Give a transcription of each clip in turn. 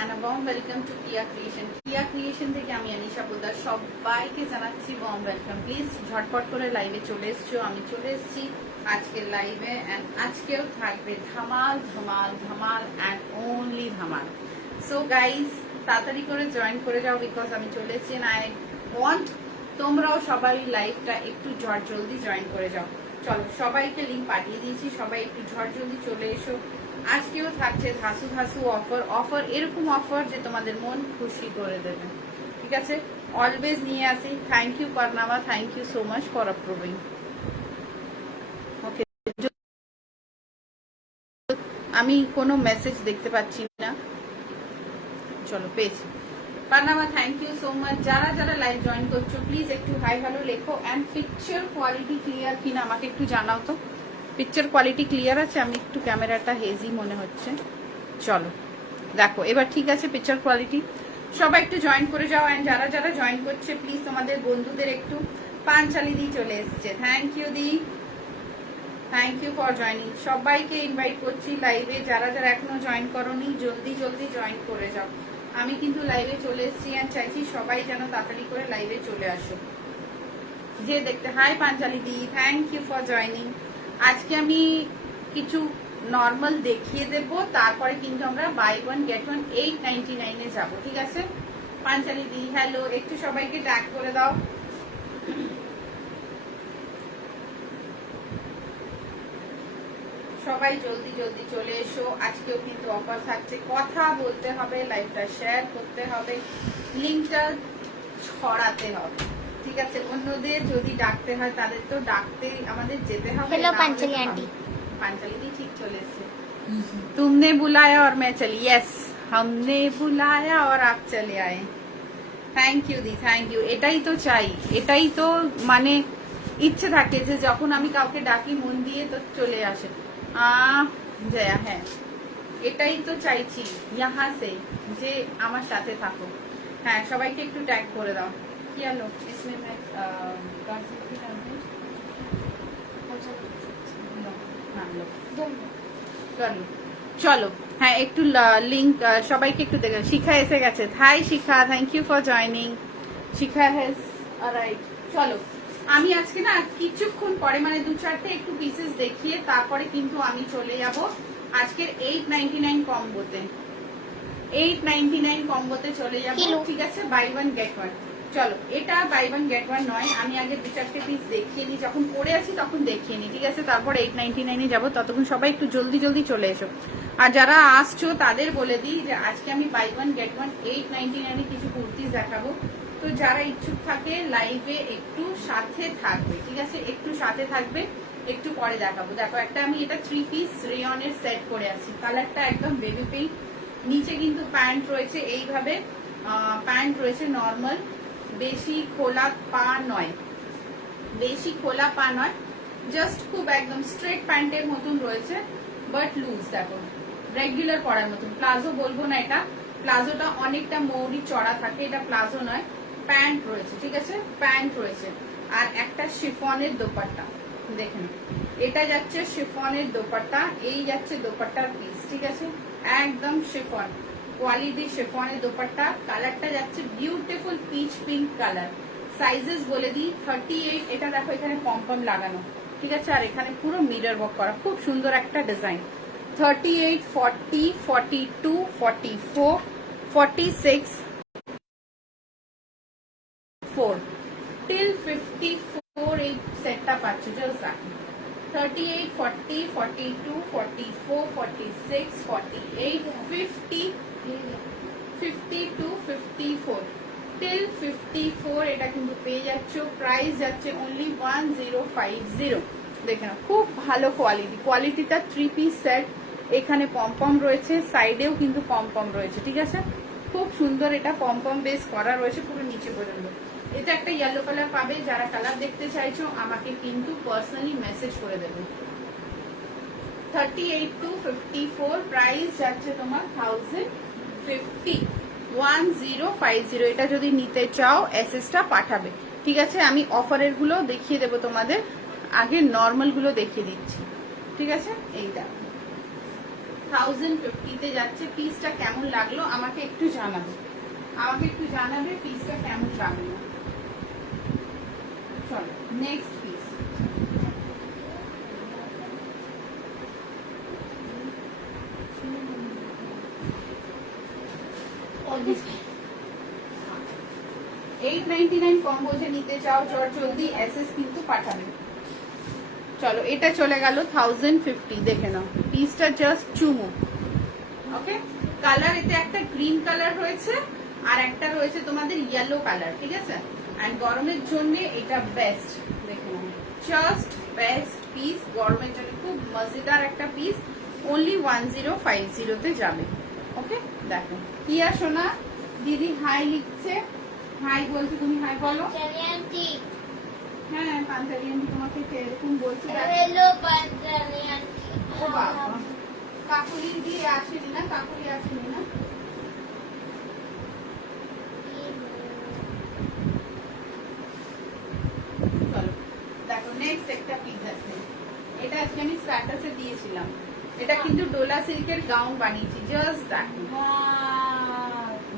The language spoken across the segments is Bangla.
and a warm welcome to Kia Creation. Kia Creation থেকে আমি আনিশা পোদ্দার সবাইকে জানাচ্ছি warm welcome. প্লিজ ঝটপট করে লাইভে চলে এসছো, আমি চলে এসেছি আজকের লাইভে এন্ড আজকেও থাকবে ধামাল ধামাল ধামাল এন্ড অনলি ধামাল। সো গাইস তাড়াতাড়ি করে জয়েন করে যাও বিকজ আমি চলে এসেছি এন্ড আই ওয়ান্ট তোমরাও সবাই লাইভটা একটু ঝট জলদি জয়েন করে যাও। চলো সবাইকে লিংক পাঠিয়ে দিয়েছি, সবাই একটু ঝট জলদি চলে এসো। আজকেও থাকছে ধাসু ধাসু অফার এরকম অফার যে তোমাদের মন খুশি করে দেবে, ঠিক আছে? অলওয়েজ নিয়ে আসি। Thank you Parnama, thank you so much for approving. Okay, আমি কোনো মেসেজ দেখতে পাচ্ছি না। চলো পেয়েছি Parnama, thank you so much. যারা যারা লাইভ জয়েন করছো প্লিজ একটু হাই হ্যালো লেখো অ্যান্ড পিকচার কোয়ালিটি ক্লিয়ার কিনা আমাকে একটু জানাও তো। পিকচার কোয়ালিটি ক্লিয়ার আছে? আমি একটু ক্যামেরাটা হেজি মনে হচ্ছে। চলো দেখো এবার ঠিক আছে পিকচার কোয়ালিটি। সবাই একটু জয়েন করে যাও অ্যান্ড যারা যারা জয়েন করছে প্লিজ তোমাদের বন্ধুদের একটু পাঞ্চালি দি চলে এসছে। Thank you the, thank you for joining. সবাইকে ইনভাইট করছি লাইভে, যারা যারা এখনো জয়েন করোনি জলদি জলদি জয়েন করে যাও। আমি কিন্তু লাইভে চলে এসেছি অ্যান্ড চাইছি সবাই যেন তাড়াতাড়ি করে লাইভে চলে আসো। যে দেখতে hi Panchali di, thank you for joining. আজকে আমি কিছু নর্মাল দেখিয়ে দেব, তারপরে কিন্তু আমরা বাই ওয়ান গেট ওয়ান 899 এ যাবো, ঠিক আছে? পাঞ্চালি দি হ্যালো, একটু সবাইকে ট্যাগ করে দাও। সবাই জলদি জলদি চলে এসো। আজকেও কিন্তু অফার থাকছে, কথা বলতে হবে, লাইভটা শেয়ার করতে হবে, লিঙ্কটা ছড়াতে হবে, ঠিক আছে? অন্যদের যদি ডাকতে হয় তাদের তো ডাকতে আমাদের যেতে হবে। Hello Panchli aunty. पांचली दी ठीक चले से तुमने बुलाया और मैं चली। यस, हमने बुलाया और आप चले आए। Thank you the, thank you. এটাই তো চাই, এটাই তো মানে ইচ্ছে থাকে যে যখন আমি কাউকে ডাকি মন দিয়ে তো চলে আসে। জয়া, হ্যাঁ এটাই তো চাইছি ইহা সে যে আমার সাথে থাকো। হ্যাঁ সবাইকে একটু ট্যাগ করে দাও। কি হলো इसमें मैं চলো হ্যাঁ একটু লিঙ্ক সবাইকে একটু দেখেন। শিখা এসে গেছে। Hi Shikha, thank you for joining. Shikha has arrived. চলো আমি আজকে না কিছুক্ষণ পরে মানে 2-4টে একটু পিসেস দেখিয়ে তারপরে কিন্তু আমি চলে যাব আজকের 899 কম্বোতে। 899 কম্বোতে চলে যাব, ঠিক আছে? Buy one get one. চলো এটা বাই ওয়ান গেট ওয়ান নয়, আমি আগে 2-4টে পিস দেখিয়ে নিই, যখন পরে আছি তখন দেখিয়ে নিই, ঠিক আছে? তারপর 899 এ যাবো, ততক্ষণ সবাই একটু জলদি জলদি চলে এসো। আর যারা আসছো তাদের বলে দিই যে আজকে আমি বাই ওয়ান গেট ওয়ান 899 এ কিছু কুর্তিস দেখাবো। তো যারা ইচ্ছুক থাকে লাইভে একটু সাথে থাকবে, ঠিক আছে? একটু সাথে থাকবে, একটু পরে দেখাবো। দেখো একটা আমি এটা 3 পিস রেয়নের সেট করে আছি, কালারটা একদম বেবি পিঙ্ক। নিচে কিন্তু প্যান্ট রয়েছে এইভাবে, প্যান্ট রয়েছে নর্মাল, বেশি খোলা পা নয়, বেশি খোলা পা নয়, জাস্ট খুব একদম স্ট্রেট প্যান্টের মতন রয়েছে বাট লুজ। দেখো রেগুলার পরার মতন। প্লাজো বলবো না, এটা প্লাজোটা অনেকটা মৌরি চড়া থাকে, এটা প্লাজো নয়। প্যান্ট রয়েছে, ঠিক আছে? প্যান্ট রয়েছে আর একটা শিফনের দোপাট্টা দেখেন। এটা যাচ্ছে শিফনের দোপাট্টা, এই যাচ্ছে দোপাট্টার পিস, ঠিক আছে? একদম শিফন কোয়ালিটি শিফনের দোপাট্টা। কালারটা যাচ্ছে beautiful pitch pink colour. Sizes বলে দিই 38। এটা দেখো এখানে পম্পম লাগানো, ঠিক আছে? আর এখানে পুরো মিরর ওয়ার্ক করা, খুব সুন্দর একটা ডিজাইন। 38, 40, 42, 44, 46, 4 till 54 এই সেটটা পাচ্ছ। জাস্ট দেখো 38, 40, 42, 44, 46, 48, 50, 52, 54 till 54 এটা কিন্তু পেয়ে যাচ্ছ। প্রাইস যাচ্ছে অনলি 1050। দেখে নাও, খুব ভালো কোয়ালিটিটা 3 পিস সেট। এখানে পমপম রয়েছে, সাইডেও কিন্তু পমপম রয়েছে, ঠিক আছে। খুব সুন্দর, এটা পমপম বেস করা রয়েছে পুরো নিচে পর্যন্ত। এটা একটা ইয়েলো কালার পাবে, যারা কালার দেখতে চাইছো আমাকে কিন্তু পার্সোনালি মেসেজ করে দেবে। 38 to 54 প্রাইস যাচ্ছে তোমার 1050, 1050। এটা যদি নিতে চাও এসএসটা পাঠাবে, ঠিক আছে। আমি অফারের গুলো দেখিয়ে দেবো তোমাদের, আগে নর্মাল গুলো দেখিয়ে দিচ্ছি, ঠিক আছে। এইটা 1050 তে যাচ্ছে। পিসটা কেমন লাগলো আমাকে একটু জানাবে, পিসটা কেমন লাগলো। চলো নেক্সট পিস। $899 কম্বো যে নিতে চাও জলদি এসএস কিন্তু পাঠাবে। চলো এটা চলে গেল 1050। দেখে নাও পিসটা জাস্ট চুমু। ওকে, কালার এতে একটা গ্রিন কালার রয়েছে আর একটা রয়েছে তোমাদের ইয়েলো কালার, ঠিক আছে। এন্ড গরমের জন্য এটা বেস্ট। দেখে নাও, জাস্ট বেস্ট পিস গরমের জন্য, খুব মজাদার একটা পিস। অনলি 1050 তে যাবে। ওকে, দেখো কিয়া সোনা দিদি হাই লিখছে, হাই বলছি, তুমি হাই বলো। হ্যাঁ পাঞ্জাবি আন্টি তোমাকে এরকম বলছে। ও বাবা, কাকুলি দিয়ে আসেনি না, কাকুলি আসেনি না। চলো দেখো নেক্সট একটা পিস আছে। এটা আজকে আমি স্ট্যাটাসে দিয়েছিলাম। এটা কিন্তু ডোলা সিল্কের গাউন বানিয়েছি, জাস্ট দেখো।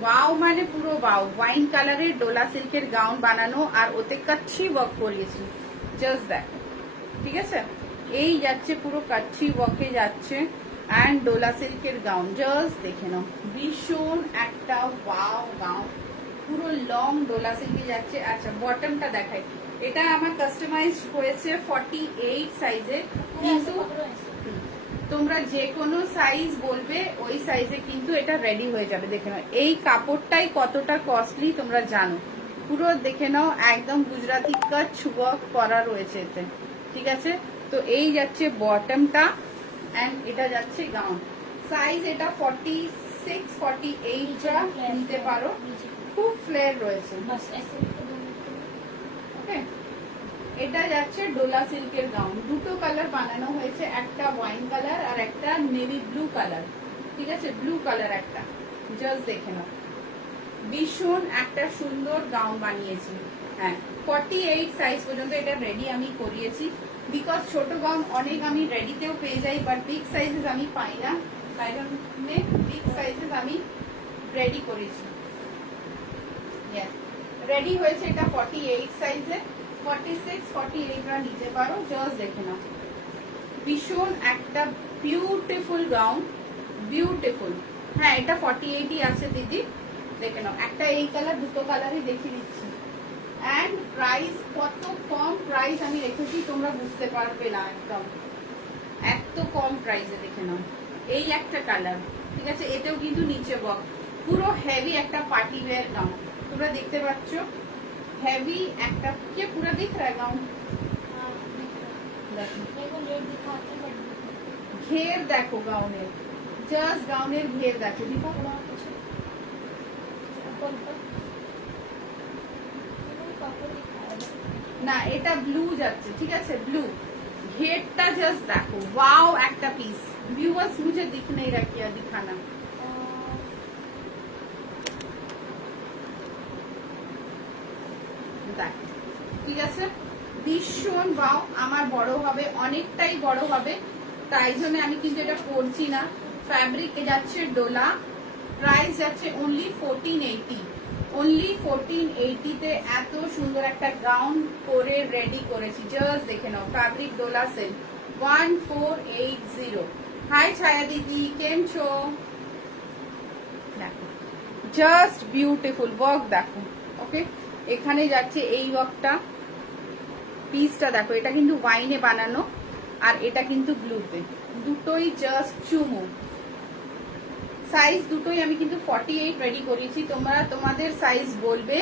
ওয়াও মানে পুরো ওয়াও, ওয়াইন কালারের ডোলা সিল্কের গাউন বানানো আর ওতে কাচ্ছি ওয়ার্ক করিয়েছি, জাস্ট দেখো, ঠিক আছে। এই যাচ্ছে পুরো কাচ্ছি ওয়ার্কে যাচ্ছে অ্যান্ড ডোলা সিল্কের গাউন, জাস্ট দেখে নাও। ভীষণ একটা ওয়াও গাউন, পুরো লং ডোলা সিল্কে যাচ্ছে। আচ্ছা বটমটা দেখাই, এটা আমার কাস্টমাইজ হয়েছে 48 সাইজে, কিন্তু তোমরা যে কোনো সাইজ বলবে ওই সাইজে কিন্তু এটা রেডি হয়ে যাবে। দেখে নাও এই কাপড়টাই কতটা কস্টলি তোমরা জানো। পুরো দেখে নাও একদম গুজরাটি কাচ ওয়ার্ক করা রয়েছে এতে, ঠিক আছে। তো এই যাচ্ছে বটমটা এন্ড এটা যাচ্ছে গাউন। সাইজ এটা 46, 48 যা নিতে পারো, খুব ফ্লেয়ার রয়েছে। ওকে, এটা যাচ্ছে ডোলা সিল্কের গাউন। দুটো কালার বানানো হয়েছে, একটা ওয়াইন কালার আর একটা নেভি ব্লু কালার, ঠিক আছে। ব্লু কালার একটা, জাস্ট দেখে নাও। ভীষণ একটা সুন্দর গাউন বানিয়েছি। হ্যাঁ 48 সাইজ পর্যন্ত এটা রেডি আমি করিয়েছি, বিকজ ছোট গাউন অনেক আমি রেডিতেও পেয়ে যাই, বাট বিগ সাইজেস আমি পাই না, তাই জন্য বিগ সাইজেস আমি রেডি করেছি। রেডি হয়েছে এটা 48 সাইজে, 46, 48 রা নিতে পারো, জাস্ট দেখে নাও। ভীষণ একটা বিউটিফুল গাউন, বিউটিফুল। হ্যাঁ এটা 48ই আছে দিদি, দেখে নাও। একটা এই কালার, দুটো কালারই দেখিয়ে দিচ্ছি। এন্ড প্রাইস কত কম প্রাইস আমি রেখেছি তোমরা বুঝতে পারবে না, একদম এত কম প্রাইসে। দেখে নাও এই একটা কালার, ঠিক আছে। এতেও কিন্তু নিচে ওয়ার্ক, পুরো হেভি একটা পার্টি ওয়্যার গাউন তোমরা দেখতে পাচ্ছ। হেভি একটা, কে পুরো দিখ রা গাউন, ঘের দেখো গাউনের, জাস্ট গাউনের ঘের দেখো। না এটা ব্লু যাচ্ছে, ঠিক আছে, ব্লू। घेरটা जस्ट देखो, वाओ একটা পিস। व्यूअर्स मुझे दिख नहीं रहा, क्या दिखाना। দেখো ঠিক আছে, ভীষণ ওয়াও। আমার বড় হবে, অনেকটাই বড় হবে, তাই জন্য আমি কিন্তু এটা পরছি না। ফ্যাব্রিক যাচ্ছে ডোলা, প্রাইস যাচ্ছে অনলি 1480। অনলি 1480 তে এত সুন্দর একটা গাউন করে রেডি করেছি, জাস্ট দেখে নাও। Fabric dola silk 1480। Hi Chhaya দিদি, কেম ছো? দেখো জাস্ট বিউটিফুল ওয়ার্ক দেখো। ওকে, এখানে যাচ্ছে এই ওয়ার্কটা, পিসটা দেখো। এটা কিন্তু ওয়াইনে বানানো আর এটা কিন্তু ব্লুতে, দুটোই জাস্ট চুমু। সাইজ দুটোই আমি কিন্তু 48 রেডি করেছি, তোমরা তোমাদের সাইজ বলবে,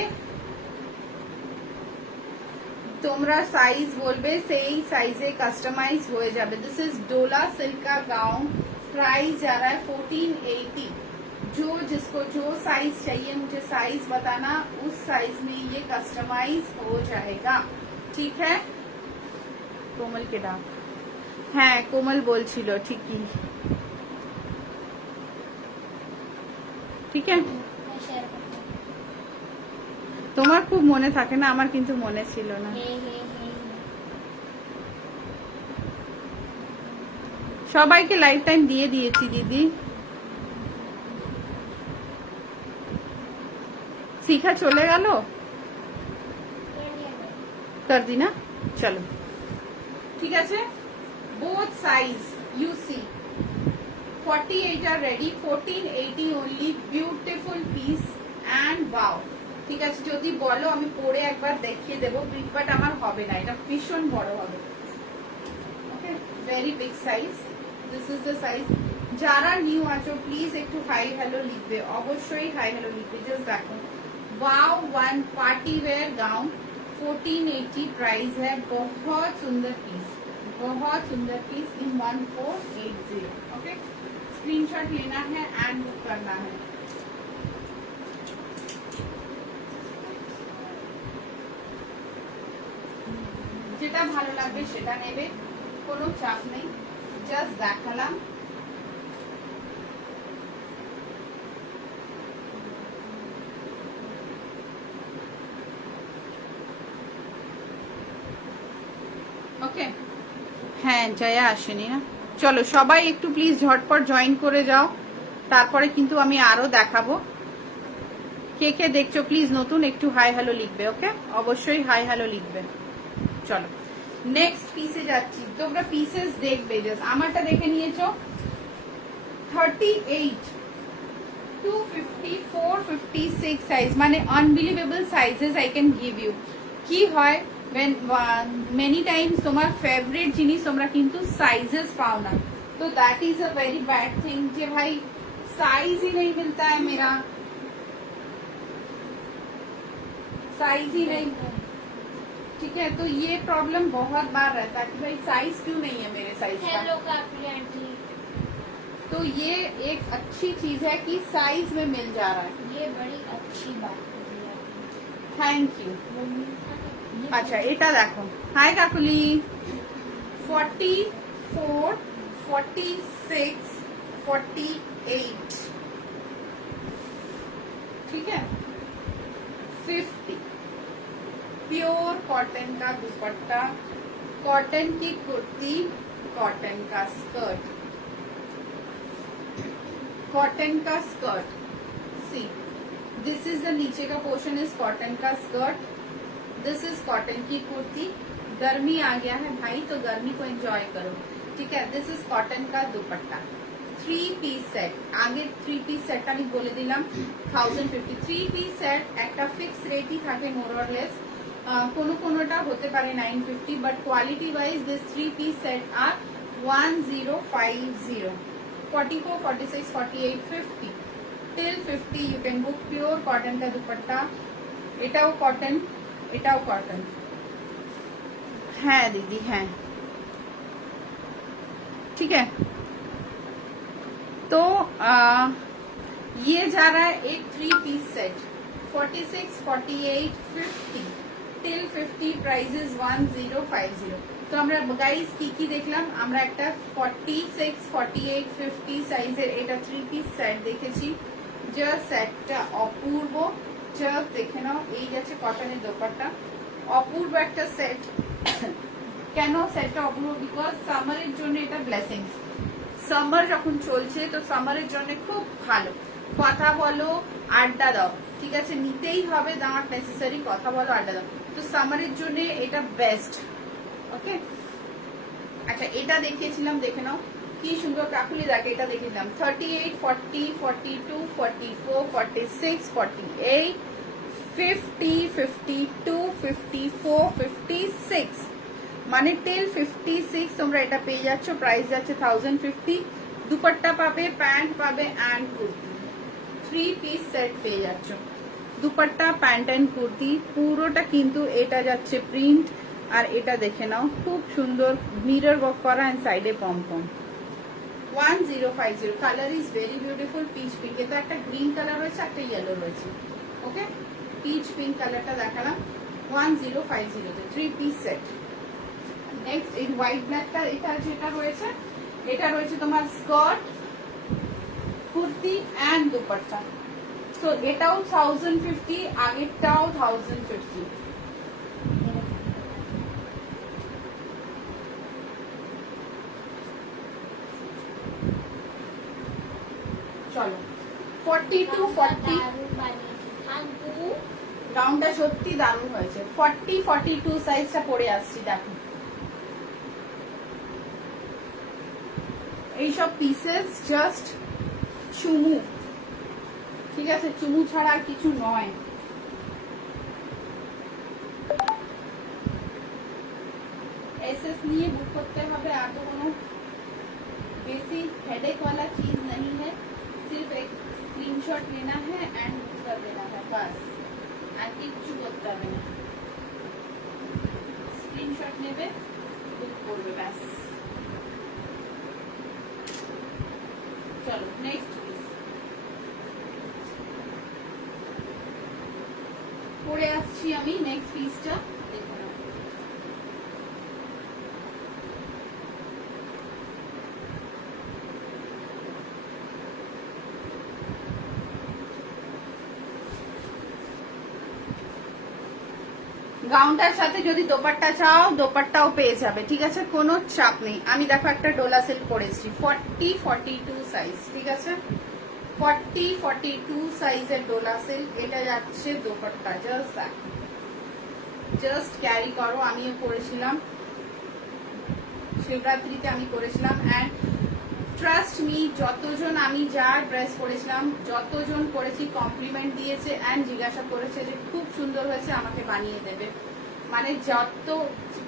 তোমরা সাইজ বলবে, সেই সাইজে কাস্টমাইজ হয়ে যাবে। दिस इज डोला सिल्क का गाउन, प्राइस जा रहा है 1480। जो जिसको जो साइज चाहिए मुझे साइज बताना, उस साइज में ये कस्टमाइज हो जाएगा, ठीक है। कोमल के डाक, হ্যাঁ কোমল বলছিল ঠিকই, ঠিক আছে। তোমার খুব মনে থাকে না, আমার কিন্তু মনে ছিল না। সবাইকে লাইফ টাইম দিয়ে দিয়েছি দিদি। শিখা চলে গেল, কর দি না, চলো ঠিক আছে। Both size you see 48 are ready, 1480 only, beautiful piece and wow, ঠিক আছে। যদি বলো আমি পরে একবার দেখিয়ে দেবো, বাট আমার হবে না, এটা ভীষণ বড় হবে। Okay, very big size, this is the size. যারা নিউ আছো প্লিজ একটু হাই হ্যালো লিখবে, অবশ্যই হাই হ্যালো লিখবে। জাস্ট দেখো, wow, one party wear gown 1480 price है, बहुत सुंदर पीस, बहुत सुंदर पीस इन 1480। ओके, स्क्रीनशॉट लेना है एंड बुक करना है। যেটা ভালো লাগবে সেটা নেবে, কোনো চাপ নেই, জাস্ট দেখালাম। ওকে, হ্যাঁ জয়া আসেনি না, চলো সবাই একটু প্লিজ ঝটপট জয়েন করে যাও, তারপরে কিন্তু আমি আরো দেখাবো। কে কে দেখছো প্লিজ নতুন, একটু হাই হ্যালো লিখবে। ওকে, অবশ্যই হাই হ্যালো লিখবে। চলো নেক্সট পিসে যাচ্ছি, তোমরা পিসেস দেখবে, জাস্ট আমারটা দেখে নিয়েছো। 38, 250, 456 সাইজ, মানে unbelievable sizes I can give you. কি হয় when many times তোমার ফেভারিট জিনিস তোমরা কিন্তু সাইজেস পাও না, तो that is a very bad thing যে ভাই साइज ही नहीं मिलता है मेरा, साइज ही नहीं, ठीक है। तो ये प्रॉब्लम बहुत बार रहता है कि भाई साइज क्यों नहीं है मेरे साइज का। तो ये एक अच्छी चीज है कि साइज में मिल जा रहा है, ये बड़ी अच्छी बात है, थैंक यू। আচ্ছা এটা দেখো, হাই কাকুলি, 44, 46, 48, ठीक है। 50 प्योर कॉटन का दुपट्टा, कॉटन की कुर्ती, कॉटन का स्कर्ट, कॉटन का skirt, C this is the नीचे का पोर्शन इज कॉटन का स्कर्ट, दिस इज कॉटन की कुर्ती। गर्मी आ गया है भाई, तो गर्मी को एंजॉय करो, ठीक है। दिस इज कॉटन का दुपट्टा, 3 piece सेट, आगे 3 piece सेट আমি বলে দিলাম 1050। 3 piece সেট একটা ফিক্স রেটই থাকে মোর অর লেস, কোনো কোনোটা হতে পারে 950, but quality wise this 3 piece set আর 1050, 44, 46, 48, 50 till 50 you can book। Pure cotton का दुपट्टा, এটাও কটন, এটাও কটন। হ্যাঁ দিদি, হ্যাঁ ठीक है। तो ये जा रहा है एक 3 piece set, 46, 48, 50 till 50, price is 1050। তো আমরা গাইস কি কি দেখলাম, আমরা একটা 46, 48, 50 সাইজের এটা 3 piece সেট দেখেছি, জাস্ট সেটটা অপূর্ব, জাস্ট দেখে নাও। এই যাচ্ছে কটনের দোপাট্টা, অপূর্ব একটা সেট। কেন সেটটা অপূর্ব? বিকজ সামারের জন্য এটা ব্লেসিংস। সামার যখন চলছে তো সামারের জন্য খুব ভালো। কথা বলো, আড্ডা দাও, ঠিক আছে, নিতেই হবে, নট নেসেসারি, কথা বলো, আড্ডা দাও, তো সামারের জন্য এটা বেস্ট। ওকে, আচ্ছা এটা দেখিয়েছিলাম, দেখে নাও কি সুন্দর কাকুলি, দেখে এটা দেখিয়েছিলাম 38, 40, 42, 44, 46, 48, 50, 52, 54, 56। মানে টিল 56 তোমরা এটা পেয়ে যাচ্ছ, প্রাইস যাচ্ছে 1050। দুপাট্টা পাবে, প্যান্ট পাবে অ্যান্ড কুর্তি, 3 পিস সেট পেয়ে যাচ্ছ। দুপাট্টা, প্যান্ট অ্যান্ড কুর্তি পুরোটা কিন্তু এটা যাচ্ছে প্রিন্ট। আর এটা দেখে নাও, খুব সুন্দর মিরর ওয়ার্ক করা অ্যান্ড সাইডে পম। 1050। Colour is very beautiful, pitch pink. এটা একটা গ্রিন কালার রয়েছে, একটা ইয়েলো রয়েছে। ওকে, পিচ পিঙ্ক কালারটা দেখালাম 1050 তে 3 পিস সেট। নেক্সট এই হোয়াইট ব্ল্যাকটা, এটা যেটা রয়েছে, এটা রয়েছে তোমার স্কার্ট, কুর্তি অ্যান্ড দুপাট্টা। তো এটাও 1050, আগেরটাও 1050। চলো 40 to 40। দারুণ বানিয়েছে থাকবো। গাউনটা সত্যি দারুণ হয়েছে। 40-42 সাইজটা পরে আসছি, দেখো এইসব পিসেস জাস্ট চুমু, ঠিক আছে? চুমু ছাড়া আর কিছু নয়। एसएस নিয়ে বুক করতে হবে, আর তো কোনো बेसी हेडेक वाला चीज नहीं है, सिर्फ एक स्क्रीनशॉट लेना है एंड बुक कर देना है बस। আর কিচ্ছু করতে হবে না, স্ক্রিনশট নেবে, বুক করবে ব্যাস। চলো নেক্সট পিস পরে আসছি আমি। নেক্সট পিসটা দেখো না। গাউনটার সাথে যদি দোপাট্টা চাও, দোপাট্টাও পেয়ে যাবে, ঠিক আছে? কোনো চাপ নেই। আমি দেখো একটা ডোলা সিল্ক পরেছি 40-42 সাইজ, ঠিক আছে? 40-42 সাইজের ডোলা সিল্ক, এটা যাচ্ছে দোপাট্টা। জাস্ট ক্যারি করো। আমিও করেছিলাম শিবরাত্রিতে, আমি করেছিলাম। অ্যান্ড ট্রাস্ট মি, যতজন আমি যার ড্রেস পরেছিলাম, যতজন পরেছি কমপ্লিমেন্ট দিয়েছে অ্যান্ড জিজ্ঞাসা করেছে যে খুব সুন্দর হয়েছে, আমাকে বানিয়ে দেবে। মানে যত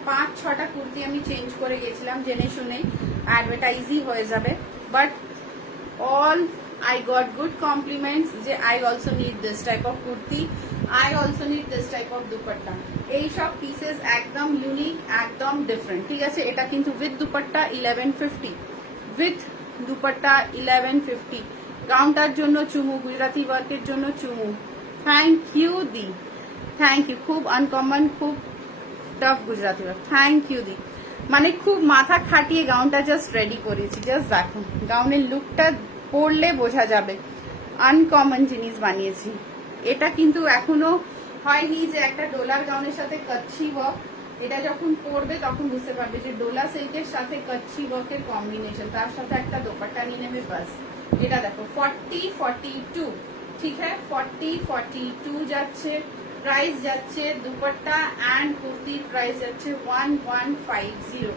5-6টা কুর্তি আমি চেঞ্জ করে গেছিলাম, জেনে শুনে অ্যাডভার্টাইজই হয়ে যাবে, but all I got good compliments যে I also need this type of kurti, I also need this type of dupatta। এই সব পিসেস একদম ইউনিক, একদম ডিফারেন্ট, ঠিক আছে? এটা কিন্তু উইথ দুপাট্টা 1150, উইথ দুপাট্টা 1150। গাউনটার জন্য চুমু, গুজরাটি ওয়ার্কের জন্য চুমু। Thank you the, thank you. খুব আনকমন, খুব tough Gujarati work. Thank you দি। মানে খুব মাথা খাটিয়ে গাউনটা জাস্ট রেডি করেছি। জাস্ট দেখো গাউনের লুকটা পরলে বোঝা যাবে আনকমন জিনিস বানিয়েছি। এটা কিন্তু এখনো হয়নি যে একটা ডোলার গাউনের সাথে কচ্ছি ওয়ার্ক। এটা যখন পরবে তখন বুঝতে পারবে যে ডোলা সিল্কের সাথে কচ্ছি ওয়ার্কের কম্বিনেশন, তার সাথে একটা দোপাট্টা নিয়ে নেবে বাস। এটা দেখো 40-42, ঠিক আছে? 40-42 যাচ্ছে, প্রাইস যাচ্ছে দুপাট্টা অ্যান্ড কুর্তির প্রাইস যাচ্ছে 1150।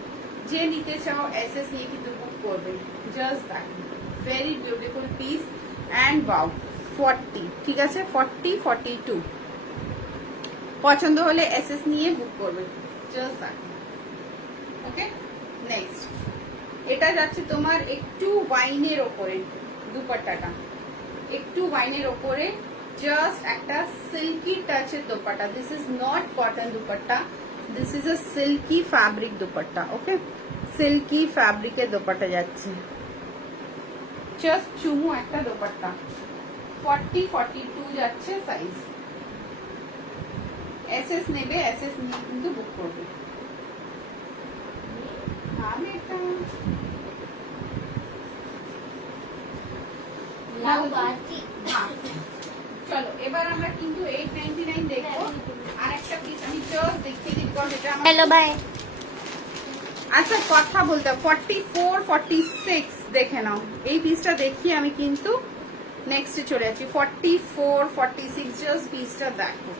যে নিতে চাও এসএস নিয়ে কিন্তু বুক করবে। জাস্ট দেখো very beautiful piece and wow 40, ঠিক আছে? 40-42 পছন্দ হলে এসএস নিয়ে বুক করবে। জাস্ট দেখো। ওকে, নেক্সট এটা যাচ্ছে তোমার একটু ওয়াইনের ওপরে, দুপাট্টাটা একটু ওয়াইনের ওপরে, জাস্ট একটা সিল্কি টাচের dupatta. This is not cotton dupatta, this is a silky fabric dupatta. Okay, silky ফ্যাব্রিকের দোপাট্টা যাচ্ছে, জাস্ট চুমু একটা দোপাট্টা। 40-42 যাচ্ছে সাইজ। এসএস নেবে, এসএস নিয়ে কিন্তু বুক করবে। আমি একটা চলো এবার আমরা কিন্তু 899 দেখবো। আর একটা পিস আমি জাস্ট দেখিয়ে দিই, এটা আমার হ্যালো বাই। আচ্ছা কথা বলতে 44-46 দেখে নাও। এই পিসটা দেখিয়ে আমি কিন্তু নেক্সটে চলে যাচ্ছি। 44-46 জাস্ট পিসটা দেখো।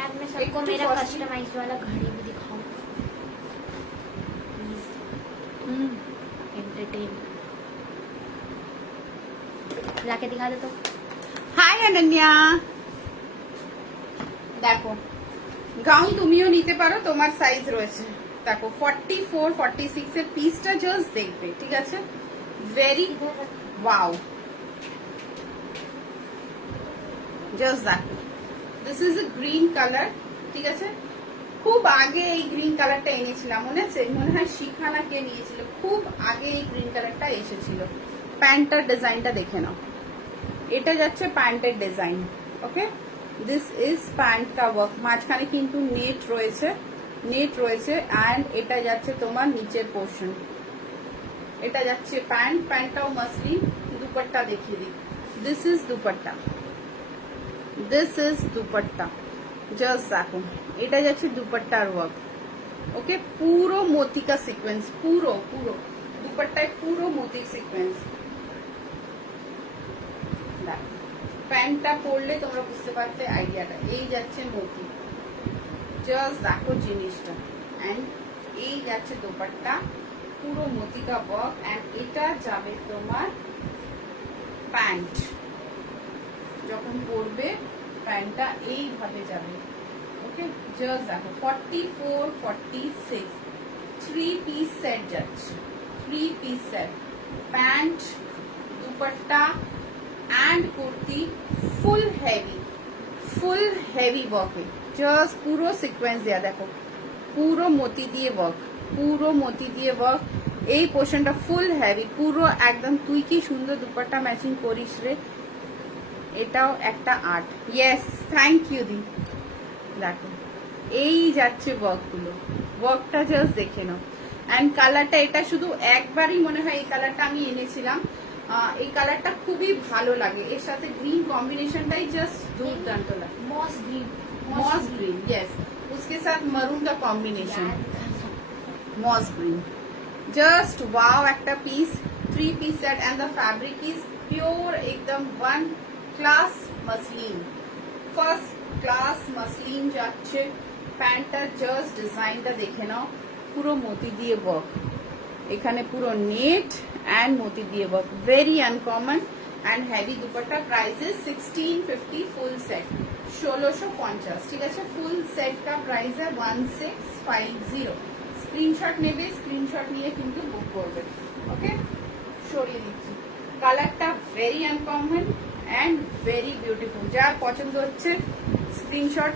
आज मैं सबको मेरा कस्टमाइज्ड वाला घड़ी भी दिखाऊं प्लीज। एंटरटेन जाके दिखा दे तो। हाय अनन्या, देखो গাউন তুমিও নিতে পারো, তোমার সাইজ রয়েছে। দেখো 44 46 এর পিসটা জাস্ট দেখবে, ঠিক আছে? ভেরি ওয়াও, জাস্ট দেখো, this is a green colour, ঠিক আছে? খুব আগে এই গ্রিন কালারটা এনেছিলাম, মনে আছে? মনে হয় শিখানা কে নিয়েছিল, খুব আগে এই গ্রিন কালারটা এসেছিল। প্যান্টটার ডিজাইনটা দেখে নাও, এটা যাচ্ছে প্যান্টের design. Okay, this is pant কা ওয়ার্ক, মাঝখানে কিন্তু নেট রয়েছে, নেট রয়েছে। অ্যান্ড এটা যাচ্ছে তোমার নিচের পোর্শন, এটা যাচ্ছে প্যান্ট, প্যান্টটাও মাসলিন। দুপাট্টা দেখিয়ে দিই, this is dupatta, this is dupatta, just দেখো, এটা যাচ্ছে দুপাট্টার ওয়ার্ক। ওকে, পুরো মোতি কা সিকোয়েন্স, পুরো পুরো দুপাট্টায় পুরো মোতির সিকোয়েন্স। প্যান্টটা পরলে তোমরা বুঝতে পারতে আইডিয়াটা। এই যাচ্ছে মোতি, জাস্ট দেখো জিনিসটা। অ্যান্ড এই যাচ্ছে দোপাট্টা, পুরো মোতি কা ওয়ার্ক। অ্যান্ড এটা যাবে তোমার প্যান্ট, যখন পরবে প্যান্টটা এইভাবে যাবে। ওকে, জাস্ট দেখো 44 46 3 পিস সেট যাচ্ছে, 3 piece set, pant, dupatta and kurti, full heavy work है, just पूरो सीक्वेंस दिया, देखो पूरो मोती दिए वर्क, পুরো মোতি দিয়ে ওয়ার্ক। এই পোর্শনটা ফুল হেভি, পুরো একদম। তুই কি সুন্দর দুপাট্টা ম্যাচিং করিস রে, এটাও একটা আর্ট। ইয়েস, থ্যাংক ইউ দি। দেখো এই যাচ্ছে ওয়ার্কগুলো, ওয়ার্কটা জাস্ট দেখে নাও। অ্যান্ড কালারটা, এটা শুধু একবারই মনে হয় এই কালারটা আমি এনেছিলাম। এই কালারটা খুবই ভালো লাগে, এর সাথে গ্রিন কম্বিনেশনটাই জাস্ট দুর্দান্ত লাগে। Moss green, moss green, yes, उसके साथ मरून का combination, moss green, just wow. একটা piece, 3 piece set. And the fabric is pure, একদম 1 class muslin, first class muslin যাচ্ছে। প্যান্টটা জাস্ট ডিজাইনটা দেখে নাও, পুরো মোতি দিয়ে ওয়ার্ক, এখানে পুরো net and moti diye work, very uncommon and heavy dupatta. Price is 1650 full set, 1650, ঠিক আছে? ফুল সেট কা প্রাইস है 1650। স্ক্রিনশট নেবে, স্ক্রিনশট নিয়ে কিন্তু বুক করবে। ওকে, সরিয়ে দিচ্ছি। কালারটা very uncommon and very beautiful. যার পছন্দ হচ্ছে স্ক্রিনশট,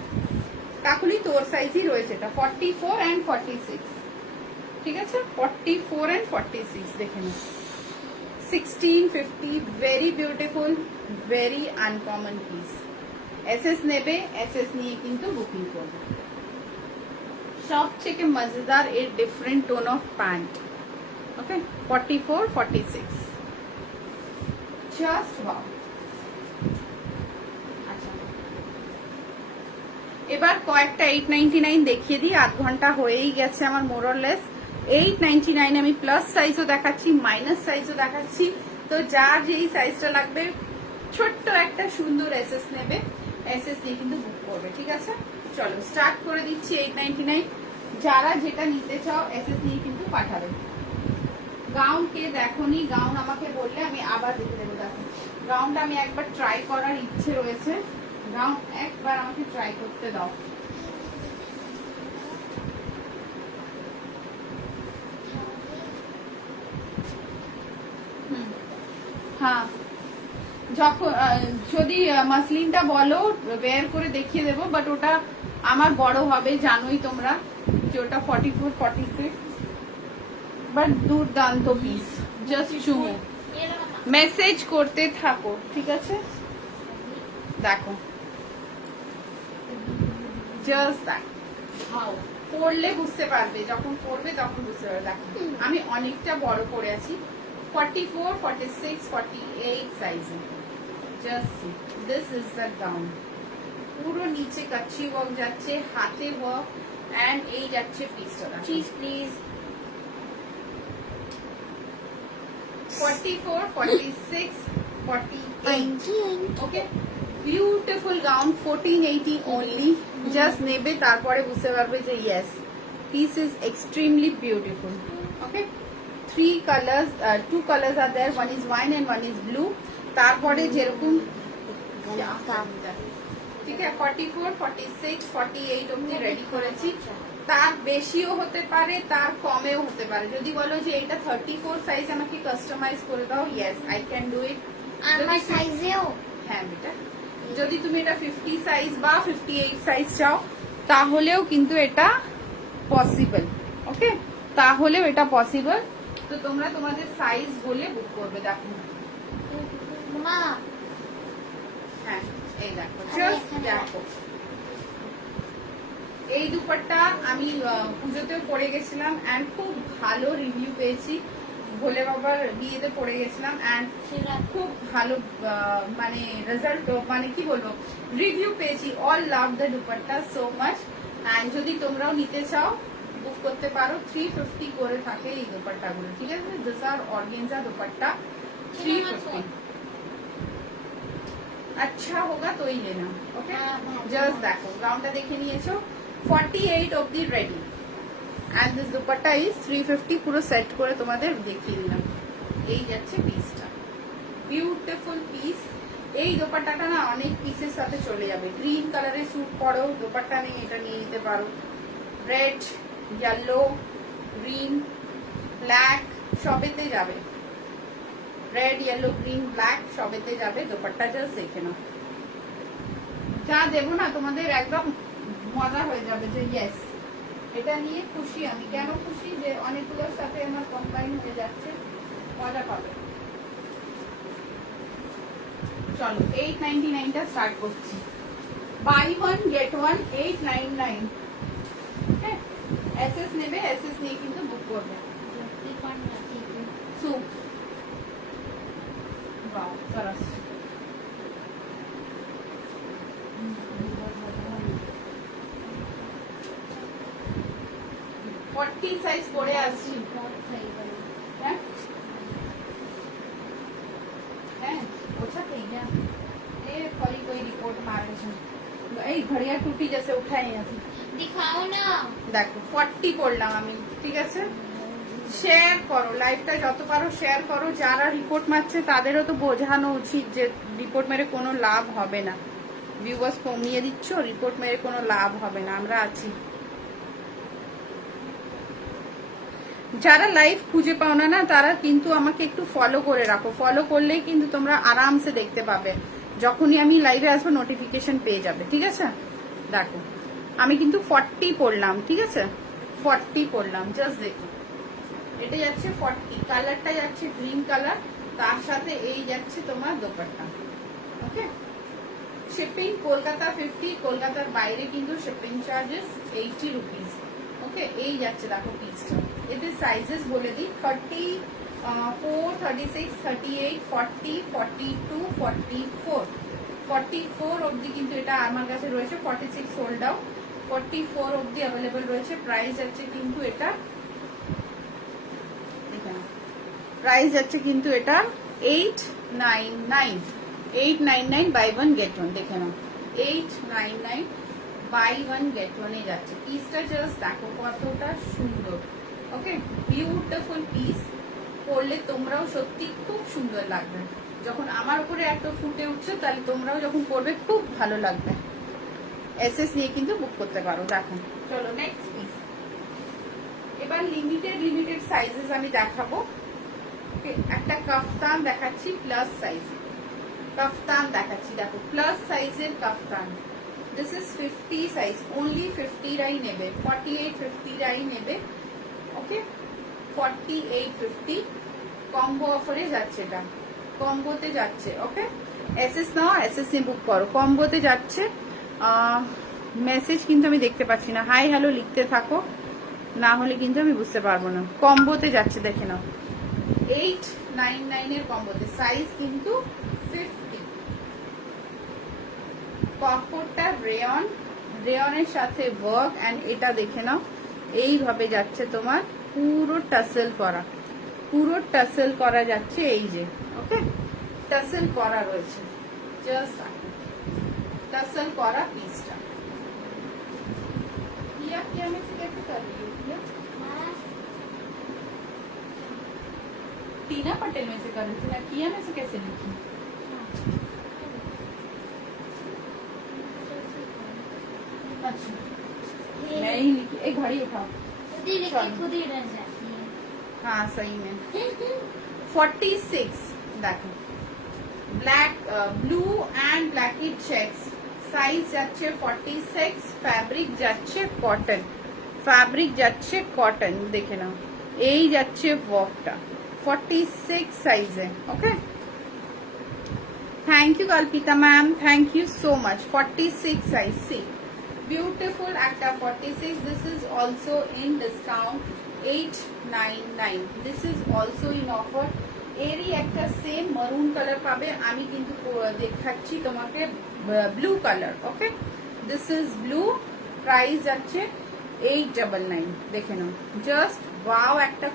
তাহলেই তোর সাইজই রয়েছে, এটা 44 and 46, ঠিক আছে? 44 and 46 দেখে নিন। 1650, very beautiful, very uncommon piece। SS নেবে, এসএস নিয়ে কিন্তু বুকিং করবে। সবথেকে মজাদার এর different tone of pant. Okay, 44 46, just wow. আচ্ছা, এবার কয়েকটা 899 দেখিয়ে দিই, আধ ঘন্টা হয়েই গেছে আমার মোরলেস। 899 আমি প্লাস সাইজও দেখাচ্ছি, মাইনাস সাইজও দেখাচ্ছি। তো যার যেই সাইজটা লাগবে, ছোট্ট একটা সুন্দর এসএস নেবে, এসএস দিয়ে কিন্তু বুক করবে, ঠিক আছে? চলো স্টার্ট করে দিচ্ছি 899। যারা যেটা নিতে চাও এসএস নিয়ে কিন্তু পাঠাবে। গাউন কে দেখোনি, গাউন আমাকে বললে আমি আবার দেখে দেবো। দেখো গাউনটা আমি একবার ট্রাই করার ইচ্ছে রয়েছে, গাউন একবার আমাকে ট্রাই করতে দাও। হ্যাঁ, যখন যদি মাসলিনটা বলো বের করে দেখিয়ে দেবো, বাট ওটা আমার বড় হবে, জানোই তোমরা যে ওটা 44 46। বাট দুর্দান্ত পিস, জাস্ট চুমু। মেসেজ করতে থাকো, ঠিক আছে? দেখো জাস্ট দেখো, পড়লে বুঝতে পারবে, যখন পড়বে তখন বুঝতে পারবে। দেখো আমি অনেকটা বড় পরে আছি, 44 46 48 সাইজে। Just this is the gown, পুরো নিচে কাচ্চি ওয়ার্ক যাচ্ছে, হাতে ওয়ার্ক। এন্ড এই যাচ্ছে পিসটা, चीज please. 44 46 48, okay. Beautiful gown, 1480 only, just নেবে, তারপরে বুঝতে পারবে যে yes, piece is extremely beautiful. Okay, 3 colors, 2 colors are there, one is wine and one is blue। তারপরে যেরকম ঠিক আছে 44 46 48 অবধি রেডি করেছি। তার বেশিও হতে পারে, তার কমেও হতে পারে। যদি বলো যে এটা 34 সাইজ আমাকে কাস্টমাইজ করে দাও, yes I can do it. আমার সাইজেও হ্যাঁ বেটা, যদি তুমি এটা 50 সাইজ বা 58 সাইজ চাও তাহলেও কিন্তু এটা পসিবল। ওকে, তাহলেও এটা পসিবল। তো তোমরা তোমাদের সাইজ বলে বুক করবে। দেখো মা হ্যাঁ এই দেখো, জাস্ট দেখো এই দুপাট্টা আমি পুজোতেও পরে গেছিলাম এন্ড খুব ভালো রিভিউ পেয়েছি। ভোলে বাবার বিয়েতে পরে গেছিলাম এন্ড খুব ভালো মানে রেজাল্ট, মানে কি বলবো, রিভিউ পেয়েছি। All love the dupatta so much. And যদি তোমরাও নিতে চাও বুক করতে পারো। 350 করে থাকে এই দুপাট্টাগুলো, ঠিক আছে। This are organza dupatta 350। अच्छा होगा तो ही लेना। ओके, जस्ट देखो गाउनটা দেখে নিয়েছো, 48 অবধি ready and this dupatta is 350। পুরো সেট করে তোমাদের দেখিয়ে দিলাম। এই যাচ্ছে পিসটা, বিউটিফুল পিস। এই দোপাট্টাটা না অনেক পিসের সাথে চলে যাবে। গ্রিন কালারের স্যুট পরো, দোপাট্টা নেই এটা নিয়ে নিতে পারো। রেড, ইয়েলো, গ্রিন, ব্ল্যাক সবেতে যাবে। রেড, ইয়েলো, গ্রিন, ব্ল্যাক সবেতে যাবে। দোপাট্টা জাস্ট দেখে নাও, যা দেবো না তোমাদের একদম মজা হয়ে যাবে যে ইয়েস এটা নিয়ে খুশি আমি। কেন খুশি, যে অনেকগুলোর সাথে আমার কম্বাইন হয়ে যাচ্ছে, মজা পাবে। চলো 899টা স্টার্ট করছি। Buy one get one 899। হ্যাঁ, এসএস নেবে, এসএস নিয়ে কিন্তু বুক করবে। সু वाव सरस। 40 साइज পরে আসছি। হ্যাঁ হ্যাঁ ओछा થઈ ગયા। એ ફરી કોઈ રિપોર્ટ મારે છે। এই ঘড়িয়া টুটি जैसे उठाए আছে, दिखाओ ना। দেখো 40 পড়লাম আমি, ঠিক আছে। শেয়ার করো, লাইভটা যত পারো শেয়ার করো। যারা রিপোর্ট মারছে তাদেরও তো বোঝানো উচিত যে রিপোর্ট মেরে কোনো লাভ হবে না। ভিউয়ার্স কমিয়ে দিচ্ছ, রিপোর্ট মেরে কোনো লাভ হবে না, আমরা আছি। যারা লাইভ খুঁজে পাও না তারা কিন্তু আমাকে একটু ফলো করে রাখো। ফলো করলেই কিন্তু তোমরা আরামসে দেখতে পাবে। যখনই আমি লাইভে আসবো নোটিফিকেশন পেয়ে যাবে, ঠিক আছে। দেখো আমি কিন্তু 40 পড়লাম, ঠিক আছে। 40 পড়লাম, জাস্ট দেখো এটা যাচ্ছে 40। কালারটা যাচ্ছে গ্রিন কালার, তার সাথে এই যাচ্ছে তোমার দোপাট্টা। ওকে, শিপিং কলকাতা 50, কলকাতার বাইরে কিন্তু শিপিং চার্জেস 80 রুপিস। ওকে, এই যাচ্ছে দেখো পিসটা। এদের সাইজেস বলে দিই, 34, 36, 38, 40, 42, 44। 44 অবধি কিন্তু এটা আমার কাছে রয়েছে। 46 সোল্ড আউট, 44 অবধি অ্যাভেলেবল রয়েছে। প্রাইস যাচ্ছে কিন্তু এটা, প্রাইস যাচ্ছে কিন্তু এটা 899। 899 বাই ওয়ান গেট ওয়ান, দেখে নাও 899 বাই ওয়ান গেট ওয়ান এ যাচ্ছে। পিসটা জাস্ট দেখো কতটা সুন্দর। ওকে, বিউটিফুল পিস। পরলে তোমরাও সত্যি খুব সুন্দর লাগবে। যখন আমার উপরে এত ফুটে উঠছে তাহলে তোমরাও যখন পরবে খুব ভালো লাগবে। এসএস নিয়ে কিন্তু বুক করতে পারো। দেখো চলো নেক্সট পিস। এবার লিমিটেড সাইজেস আমি দেখাবো। একটা কাফতান দেখাচ্ছি প্লাস সাইজ, কাফতান দেখাচ্ছি। দেখো প্লাস সাইজের কাফতান, দিস ইজ 50 সাইজ, অনলি 50 রাই নেবে। 48, 50 রাই নেবে। ওকে, 48, 50 কম্বো অফারে যাচ্ছে, এটা কম্বোতে যাচ্ছে। ওকে, এসএস নাও, এসএস নিয়ে বুক করো। কম্বোতে যাচ্ছে। মেসেজ কিন্তু আমি দেখতে পাচ্ছি না, হাই হ্যালো লিখতে থাকো, না হলে কিন্তু আমি বুঝতে পারবো না। কম্বোতে যাচ্ছে, দেখে নাও 899 এর কম্বোতে। সাইজ কিন্তু 50। কাপড়টা রেয়ন, রেয়নের সাথে ওয়ার্ক এন্ড এটা দেখে নাও এইভাবে যাচ্ছে তোমার পুরো টাসেল করা, পুরো টাসেল করা যাচ্ছে। এই যে ওকে, টাসেল করা রয়েছে, জাস্ট টাসেল করা পিসটা। किया किया में से कैसे कर रही हो किया? टीना पटेल में से कर रही थी ना, किया में से कैसे लिखी? नहीं लिखी, एक घड़ी उठाओ। खुद ही लिख के खुद ही डर जाती है। हाँ सही में 46 দেখো black blue and Blackie checks size যাচ্ছে 46 ফ্যাব্রিক যাচ্ছে কটন দেখে নাও এই যাচ্ছে ওয়ার্কটা 46 সাইজে okay thank you Kalpita ma'am thank you so much 46 size see beautiful একটা 46 this is also in discount 899 this is also in offer এরই একটা সেম মারুন কালার পাবে আমি কিন্তু দেখাচ্ছি তোমাকে blue colour okay this is blue price যাচ্ছে 899 দেখে নাও জাস্ট ওয়াও একটা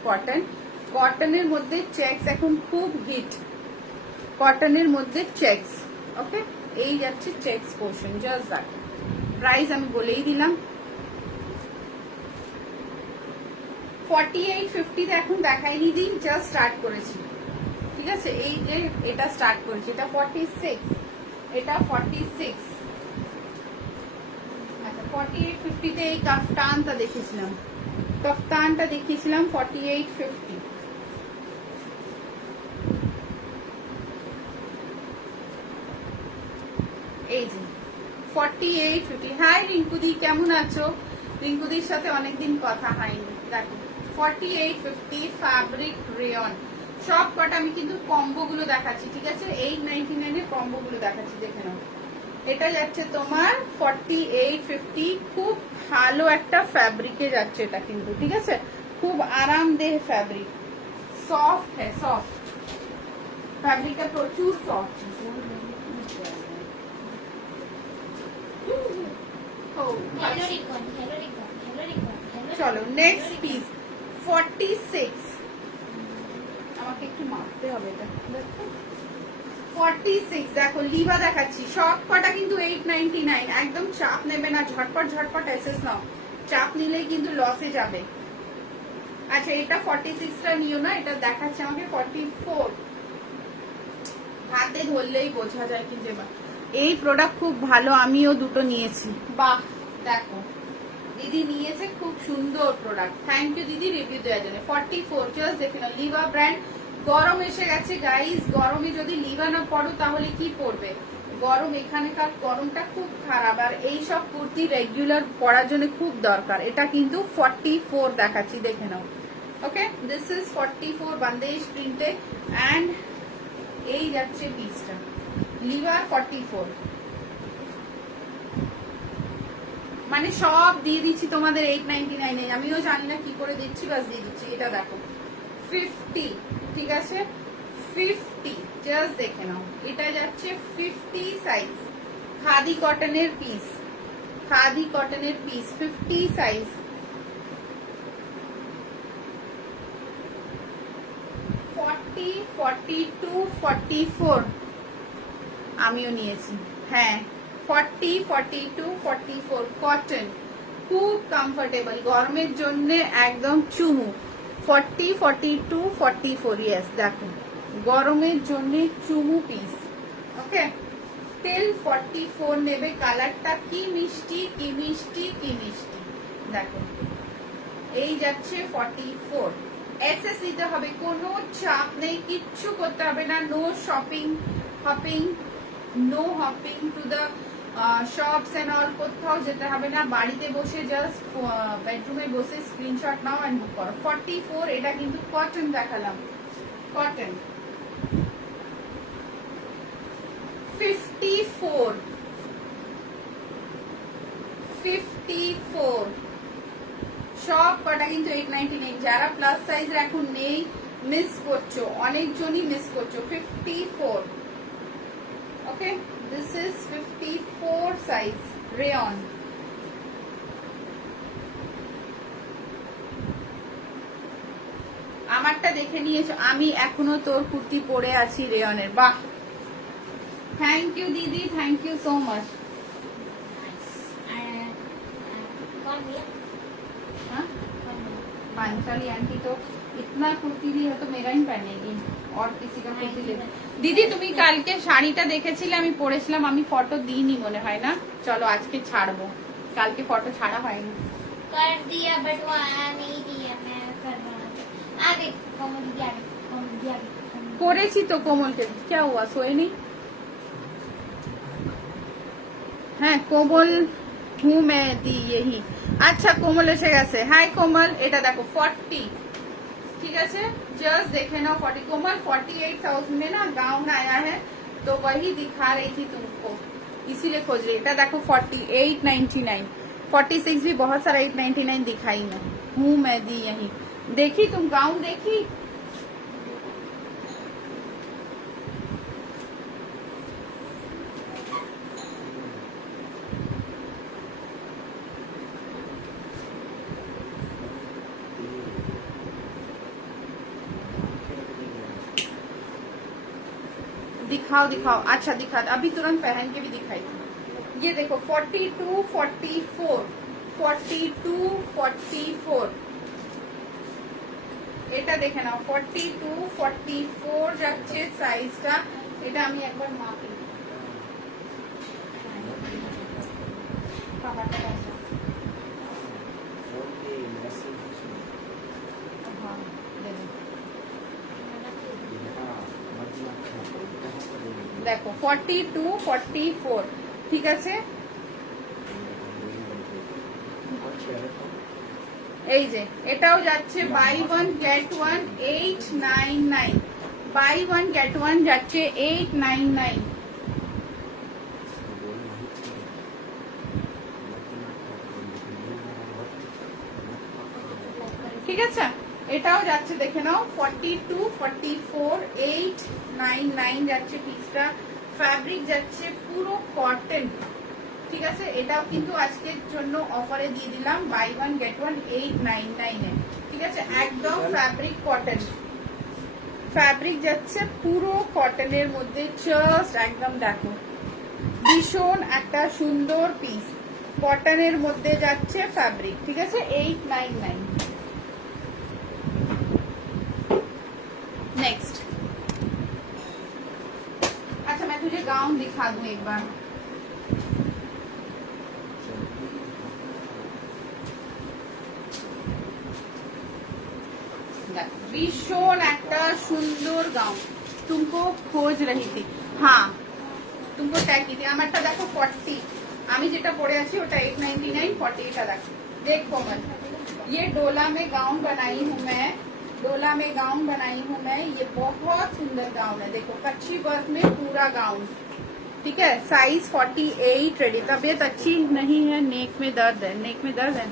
কটনের মধ্যে চেকস এখন খুব হিট কটনের মধ্যে চেকস ওকে এই যাচ্ছে checks portion just that price আমি বলেই দিলাম 4850 তে এখন দেখাইনি দিন জাস্ট স্টার্ট করেছি ঠিক আছে এই যে এটা স্টার্ট করেছি এটা 46 এটা 46 আচ্ছা 4850 তে এই কাফতানটা দেখিয়েছিলাম 4850 এই যে 4850 হাই রিঙ্কুদি কেমন আছো রিঙ্কুদির সাথে অনেকদিন কথা হয়নি দেখো 4850 ফ্যাব্রিক রেয়ন সব কটা আমি কিন্তু কম্বো গুলো দেখাচ্ছি ঠিক আছে 899 এর কম্বো গুলো দেখাচ্ছি দেখে নাও এটা যাচ্ছে তোমার 4850 খুব ভালো একটা ফ্যাব্রিকে যাচ্ছে এটা কিন্তু ঠিক আছে খুব আরামদেহ ফ্যাব্রিক সফট হ্যাঁ সফট ফ্যাব্রিকটা প্রচুর সফট চলো নেক্সট পিস 46 আমাকে একটু মাপতে হবে এটা দেখো 46 দেখো লিভা দেখাচ্ছি সব কটা কিন্তু 899 একদম চাপ নেবে না ঝটপট এসএস নাও চাপ নিলেই কিন্তু লসে যাবে আচ্ছা এটা 46 টা নিও না এটা দেখাচ্ছে আমাকে 44 হাতে ধরলেই বোঝা যায় কি যে এই প্রোডাক্ট খুব ভালো আমিও দুটো নিয়েছি বাহ দেখো দিদি নিয়েছে খুব সুন্দর প্রোডাক্ট থ্যাংক ইউ দিদি রিভিউ দেওয়ার জন্য 44 জাস্ট দেখে নাও লিভা ব্র্যান্ড গরম এসে গেছে গাইস গরমে যদি লিভা না পড়ো তাহলে কি পড়বে গরম এখানকার গরমটা খুব খারাপ আর এই সব কুর্তি রেগুলার পরার জন্য খুব দরকার এটা কিন্তু 44 দেখাচ্ছি দেখে নাও ওকে দিস ইজ 44 বান্দেশ প্রিন্টে এন্ড এই যাচ্ছে পিসটা লিভার 44 মানে সব দিয়ে দিচ্ছি তোমাদের 899 এ আমিও জানি না কি করে দিচ্ছি বাস দিয়ে দিচ্ছি এটা দেখো 50 ঠিক আছে 50 জাস্ট দেখে নাও এটা যাচ্ছে 50 সাইজ খাদি কটনের পিস 50 সাইজ 40 42 44 আমিও নিয়েছি হ্যাঁ 40 42 44 কটন খুব কমফোর্টেবল গরমের জন্য একদম চুমু 40 42 44 ইয়েস দেখো গরমের জন্য চুমু পিস ওকে টিল 44 নেবে কালারটা কি মিষ্টি দেখো এই যাচ্ছে 44 এসএস নিতে হবে কোনো চাপ নেই কিচ্ছু করতে হবে না no hopping to the shops and all কোথাও যেতে হবে না বাড়িতে বসে জাস্ট বেডরুমে বসে স্ক্রিনশট নাও এন্ড বুক করো 44 এটা কিন্তু কটন দেখালাম কটন 54 সব কটা কিন্তু 899 যারা প্লাস সাইজ এখন নেই মিস করছো অনেকজনই মিস করছো 54 okay this is 54 size rayon আমারটা দেখে নিয়েছো আমি এখনো তোর কুর্তি পরে আছি রেয়নের বাহ থ্যাংক ইউ দিদি thank you so much Panchali aunty तो इतना कुर्ती दी है तो मेरा ही पहनेगी और किसी का कुर्ती ले দিদি তুমি কালকে শাড়িটা দেখেছিলে আমি পরেছিলাম আমি ফটো দিইনি মনে হয় না চলো আজকে ছাড়বো কালকে ফটো ছাড়া হয়নি कर दिया बट वो आया नहीं दिया मैं कर रहा था आगे कॉमेडी के आगे कॉमेडी के आगे করেছি তো কোমলকে क्या हुआ सोए नहीं হ্যাঁ কোমল हूँ मैं दी यही আচ্ছা কোমল এসে গেছে হাই কোমল এটা দেখো 40 ठीक है जस्ट देखे ना 40 कोमल 48,000 में ना गाउन आया है तो वही दिखा रही थी तुमको इसीलिए खोज रही था देखो 48.99 46 भी बहुत सारा 899 दिखाई मैं हूँ मैं दी यही देखी तुम गाउन देखी दिखाओ दिखाओ अच्छा दिखा अभी तुरंत पहन के भी दिखाई ये देखो 42 44 42 44 এটা দেখে নাও 42 44 যাচ্ছে সাইজটা এটা আমি একবার মাপি কাভারটা আছে হ্যাঁ দেখো 42 44 ঠিক আছে এই যে এটাও যাচ্ছে বাই 1 গেট 1 899 বাই 1 গেট 1 যাচ্ছে 899 ঠিক আছে এটাও যাচ্ছে দেখে নাও 42 44 899 যাচ্ছে পিসটা ফ্যাব্রিক যাচ্ছে পুরো কটন ঠিক আছে এটাও কিন্তু আজকের জন্য অফারে দিয়ে দিলাম বাই 1 গেট 1 899 এ ঠিক আছে একদম ফ্যাব্রিক কটন ফ্যাব্রিক যাচ্ছে পুরো কটনের মধ্যে জাস্ট একদম দেখো ভীষণ একটা সুন্দর পিস কটনের মধ্যে যাচ্ছে ফ্যাব্রিক ঠিক আছে 899 नेक्स्ट अच्छा मैं तुझे गाउन दिखा दूं एक बार भीषण একটা সুন্দর গাউন तुमको खोज रही थी हाँ तुमको टैग की थी আমারটা দেখো 40 আমি যেটা পরে আছি ওটা 899 40 টা দেখো देखो मत ये डोला में गाउन बनाई हूँ मैं डोला में गाउन बनाई हूँ मैं ये बहुत सुंदर गाउन है देखो कच्ची वर्क में पूरा गाउन ठीक है साइज 48 रेडी तबीयत अच्छी नहीं है नेक में दर्द है नेक में दर्द है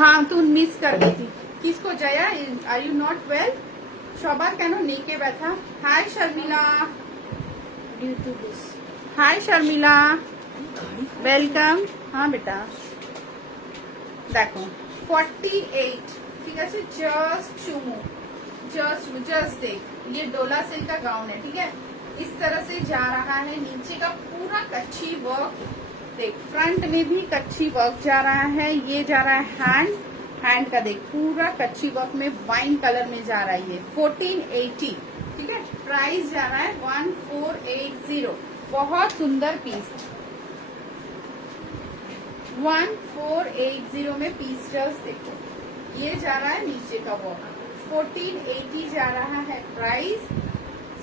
हाँ तू मिस कर गई थी किसको Jaya are you not well সবার কেন নেকে ব্যথা hi Sharmila due to this hi Sharmila welcome हाँ बेटा देखो 48 ठीक है जस्ट चुमू जस्ट देख ये डोला सिल्क का गाउन है ठीक है इस तरह से जा रहा है नीचे का पूरा कच्ची वर्क देख फ्रंट में भी कच्ची वर्क जा रहा है ये जा रहा है हैंड का देख पूरा कच्ची वर्क में वाइन कलर में जा रहा है ये 1480 ठीक है प्राइस जा रहा है 1480 बहुत सुंदर पीस 1480 में पीस जस्ट देखो ये जा रहा है नीचे का वर्क 1480 जा रहा है प्राइस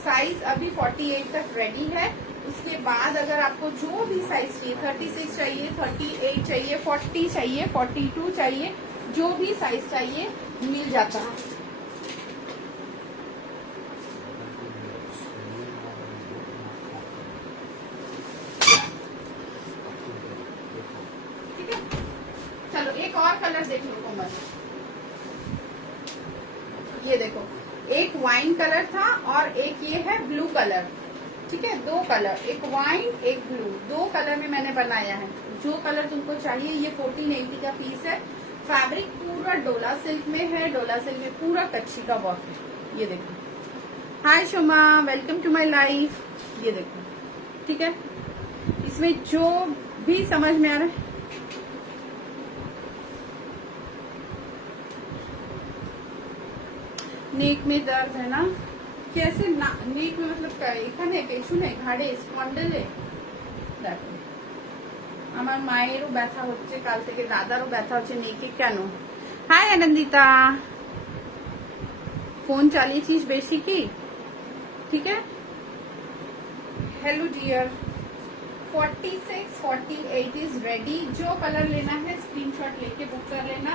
साइज अभी 48 तक रेडी है उसके बाद अगर आपको जो भी साइज चाहिए 36 चाहिए 38 चाहिए 40 चाहिए 42 चाहिए जो भी साइज चाहिए मिल जाता है ठीक है चलो एक और कलर देख लो कोमल ये देखो एक वाइन कलर था और एक ये है ब्लू कलर ठीक है दो कलर एक वाइन एक ब्लू दो कलर में मैंने बनाया है जो कलर तुमको चाहिए ये 1480 का पीस है फैब्रिक पूरा डोला सिल्क में है डोला सिल्क में पूरा कच्ची का वर्क है ये देखो हाय शोमा वेलकम टू माय लाइफ ये देखो ठीक है इसमें जो भी समझ में आ रहा है नेक में दर्द है ना कैसे ना नेक में मतलब এখানে পেছনে ঘাড়ে স্পন্ডেলে দেখো আমার মায়েরও ব্যথা হচ্ছে কাল থেকে, দাদারও ব্যথা হচ্ছে, নেকে কেন? হাই আনন্দিতা, फोन চালিয়েছিস বেশি কি? ठीक है, हेलो डियर। 46 48 is ready. जो कलर लेना है स्क्रीनशॉट लेके बुक कर लेना।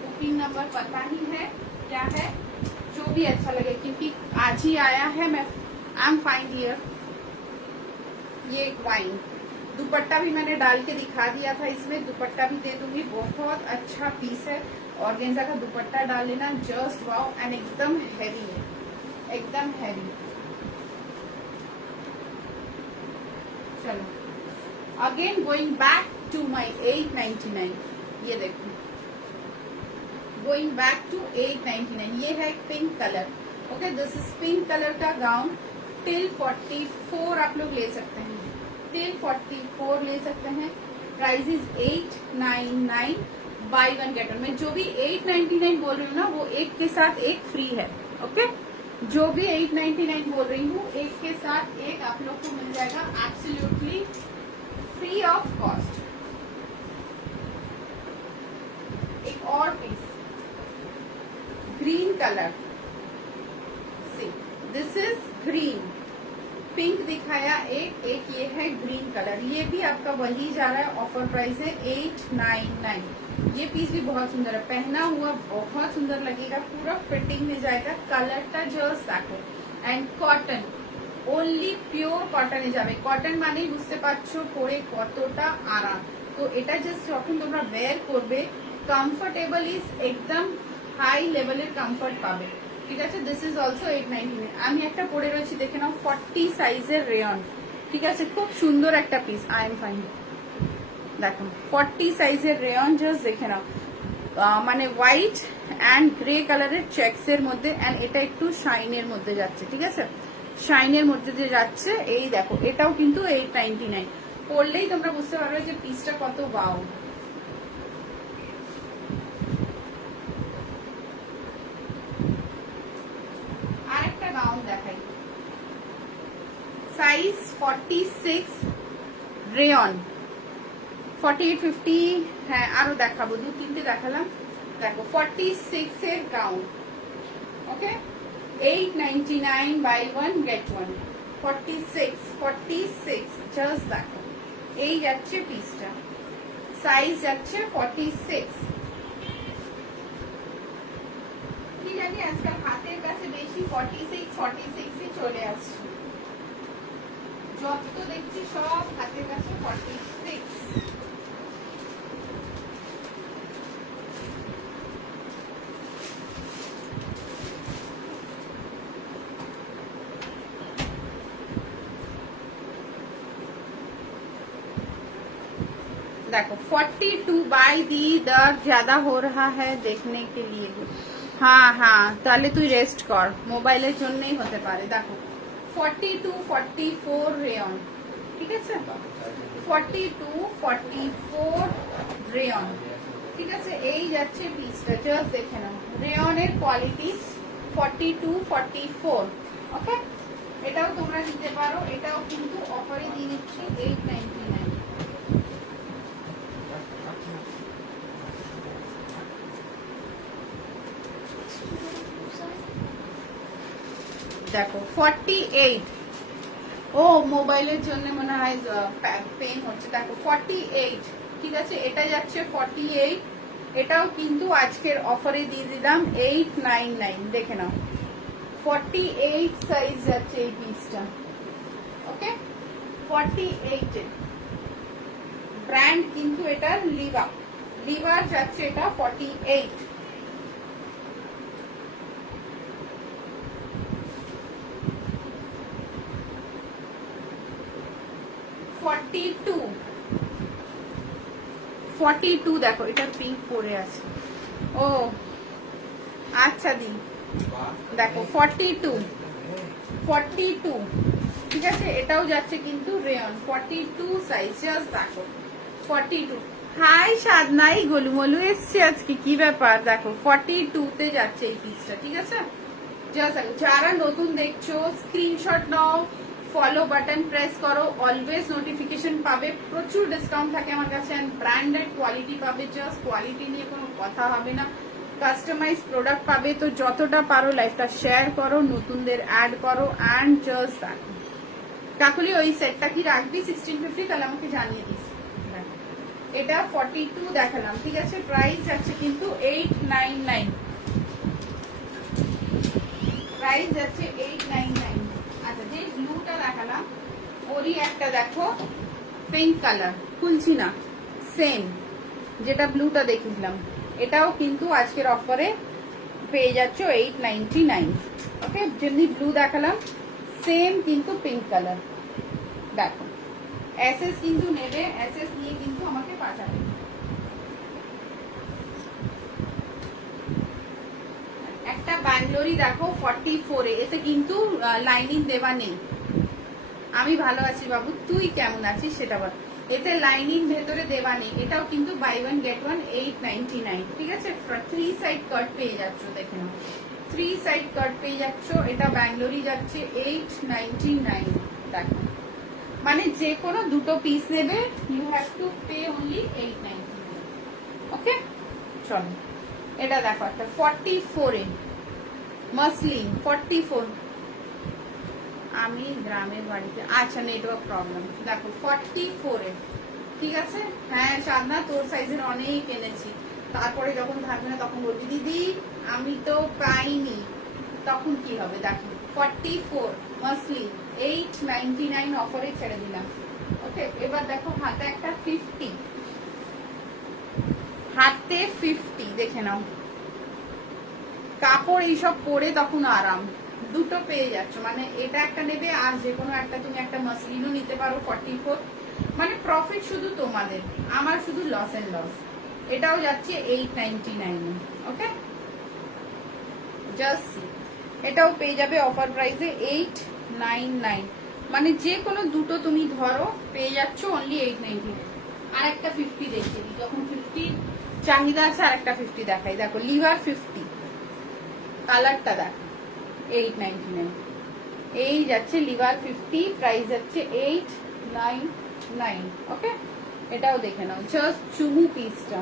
बुकिंग नंबर पता ही है क्या है, जो भी अच्छा लगे, क्योंकि आज ही आया है। मैं आई एम फाइन डियर। ये वाइन दुपट्टा भी मैंने डाल के दिखा दिया था, इसमें दुपट्टा भी दे दूंगी। बहुत अच्छा पीस है, ऑर्गेन्जा का दुपट्टा डाल लेना, जस्ट वाओ, एंड एकदम हैवी है, एकदम हैवी। चलो again going back to my 899। ये देखो, गोइंग बैक टू 899। ये है पिंक कलर। ओके, दिस इज पिंक कलर का गाउन। टिल 44 आप लोग ले सकते हैं, टिल 44 ले सकते हैं। Price is 899, by one get one. मैं जो भी 899 बोल रही हूँ ना, वो एक के साथ एक फ्री है। ओके, जो भी 899 बोल रही हूँ, एक के साथ एक आप लोग को मिल जाएगा, एब्सोल्युटली फ्री ऑफ कॉस्ट। एक और piece, green colour, see this is green. Pink दिखाया एक ये है ग्रीन कलर। ये भी आपका वही जा रहा है, ऑफर प्राइस है 899। ये पीस भी बहुत सुंदर है, पहना हुआ बहुत सुंदर लगेगा, पूरा फिटिंग में जाएगा। कलरটা জাস্ট দেখো, এন্ড কটন, ওনলি পিওর কটনে যাবে। কটন মানেই বুঝতে পারছো পরে কতটা আরাম। তো এটা জাস্ট যখন তোমরা ওয়্যার করবে, কমফোর্টেবল ইজ একদম হাই লেভেলের কমফোর্ট পাবে। ঠিক আছে, দিস ইজ অলসো 899। আমি একটা পরে রয়েছি, দেখে নাও, 40 সাইজের রেয়ন। ঠিক আছে, খুব সুন্দর একটা পিস। আই এম ফাইন, দেখো 40 সাইজের রেয়ন, জাস্ট দেখে নাও। মানে হোয়াইট অ্যান্ড গ্রে কালারের চেক্স এর মধ্যে, অ্যান্ড এটা একটু শাইনের মধ্যে যাচ্ছে। ঠিক আছে, শাইনের মধ্যে দিয়ে যাচ্ছে। এই দেখো, এটাও কিন্তু 899। পরলেই তোমরা বুঝতে পারবে যে পিসটা কত ওয়াও। আরেকটা গাউন দেখাই, সাইজ 46 রেয়ন। 48 50, হ্যাঁ আরো দেখাবো, 2-3টে দেখালাম। দেখো 46 এর gown. Okay, 899 buy 1 get 1। 46 just দেখো, এই যাচ্ছে পিসটা, সাইজ যাচ্ছে 46। কি জানি আজকাল হাতের কাছে বেশি 46ই চলে আসছে, যত তো দেখছি সব হাতের কাছে 46। देखो 42 बाई दी दर्द ज्यादा हो रहा है देखने के लिए। हाँ हाँ, তাহলে তুই রেস্ট কর, মোবাইলের জন্যই হতে পারে। দেখো 42 44 রেয়ন। ঠিক আছে, 42 44 রেয়ন। ঠিক আছে, এই যাচ্ছে পিসটা, জাস্ট দেখে নাও, রেয়নের কোয়ালিটি 42 44। ওকে, এটাও তোমরা নিতে পারো, এটাও কিন্তু অফারে দিয়ে দিচ্ছি 899। দেখো 48, ও মোবাইলের জন্য মনে হয় পেন হচ্ছে। দেখো 48, ঠিক আছে, এটা যাচ্ছে 48। এটাও কিন্তু আজকের অফারে দিয়ে দিলাম 899। দেখে নাও, 48 সাইজ যাচ্ছে এই পিসটা। ওকে, 48 ব্র্যান্ড কিন্তু এটা লিভার যাচ্ছে, এটা 48। 42 দেখো, এটা পিঙ্ক পরে আছে। ও আচ্ছা দি, দেখো 42 ঠিক আছে, এটাও যাচ্ছে কিন্তু রেয়ন 42 সাইজ, জাস্ট দেখো 42। হাই সাধনাই গোলুমলু এসছে আজকে, কি ব্যাপার? দেখো 42 তে যাচ্ছে এই পিসটা। ঠিক আছে, জাস্ট যারা নতুন দেখছো স্ক্রিনশট নাও, ফলো বাটন প্রেস করো, অলওয়েজ নোটিফিকেশন পাবে, প্রচুর ডিসকাউন্ট থাকে আমার কাছে, অ্যান্ড ব্র্যান্ডেড কোয়ালিটি পাবে, জাস্ট কোয়ালিটি নিয়ে কোনো কথা হবে না, কাস্টমাইজ প্রোডাক্ট পাবে। তো যতটা পারো লাইফটা শেয়ার করো, নতুনদের অ্যাড করো, অ্যান্ড জাস্ট দেখো। কাকুলি ওই সেটটা কি রাখবি 1650? তাহলে আমাকে জানিয়ে দিস। এটা 42 দেখালাম, ঠিক আছে, প্রাইস যাচ্ছে কিন্তু 899, প্রাইস যাচ্ছে 899। আচ্ছা, যে ব্লুটা দেখালাম ওরই একটা দেখো পিঙ্ক কালার, খুলছি না, সেম যেটা ব্লুটা দেখিলাম, এটাও কিন্তু আজকের অফারে পেয়ে যাচ্ছ 899। ওকে, যেমনি ব্লু দেখালাম সেম কিন্তু পিঙ্ক কালার। দেখো এসএস কিন্তু নেবে, এসএস নিয়ে কিন্তু আমাকে পাঠাবে। একটা ব্যাঙ্গলোরি দেখো 44 এ, এতে কিন্তু লাইনিং দেওয়া নেই। আমি ভালো আছি বাবু, তুই কেমন আছিস সেটা বল। এতে লাইনিং ভেতরে দেওয়া নেই, এটাও কিন্তু বাই ওয়ান গেট ওয়ান 899, ঠিক আছে। 3 সাইড কাট পেয়ে যাচ্ছ, দেখে নাও 3 সাইড কাট পেয়ে যাচ্ছ। এটা ব্যাঙ্গলোরি যাচ্ছে 899। দেখো মানে যে কোনো দুটো পিস নেবে you have to pay only 899। Okay, চলো এটা দেখো একটা 44 এ মাসলিন 44। আমি গ্রামের বাড়িতে, আচ্ছা নেটওয়ার্ক প্রবলেম। দেখো 44 এ, ঠিক আছে। হ্যাঁ সাধনা, তোর সাইজের অনেক এনেছি, তারপরে যখন থাকবে না তখন বলবি দিদি আমি তো পাইনি, তখন কি হবে। দেখো 44 মাসলিন 899 অফারে ছেড়ে দিলাম। ওকে, এবার দেখো হাতে একটা 50, হাতে 50 দেখে নাও, কাপড় এইসব পরে তখন আরাম, দুটো পেয়ে যাচ্ছ। মানে এটা একটা নেবে আর যে কোনো একটা তুমি একটা মাসলিনও নিতে পারো 44, মানে প্রফিট শুধু তোমাদের, আমার শুধু লস এন্ড লস। এটাও যাচ্ছে 899। ওকে, জাস্ট এটাও পেয়ে যাবে অফার প্রাইসে 899, মানে যে কোনো দুটো তুমি ধরো পেয়ে যাচ্ছ অনলি 899। আর একটা 50 দেখিয়ে দিই, যখন 50 চাহিদা আছে আর একটা 50 দেখাই। দেখো লিভার 50, কালারটা দেখো 899, এই যাচ্ছে লিভার 50, প্রাইস যাচ্ছে 899। ওকে, এটাও দেখে নাও, জাস্ট চুমু পিসটা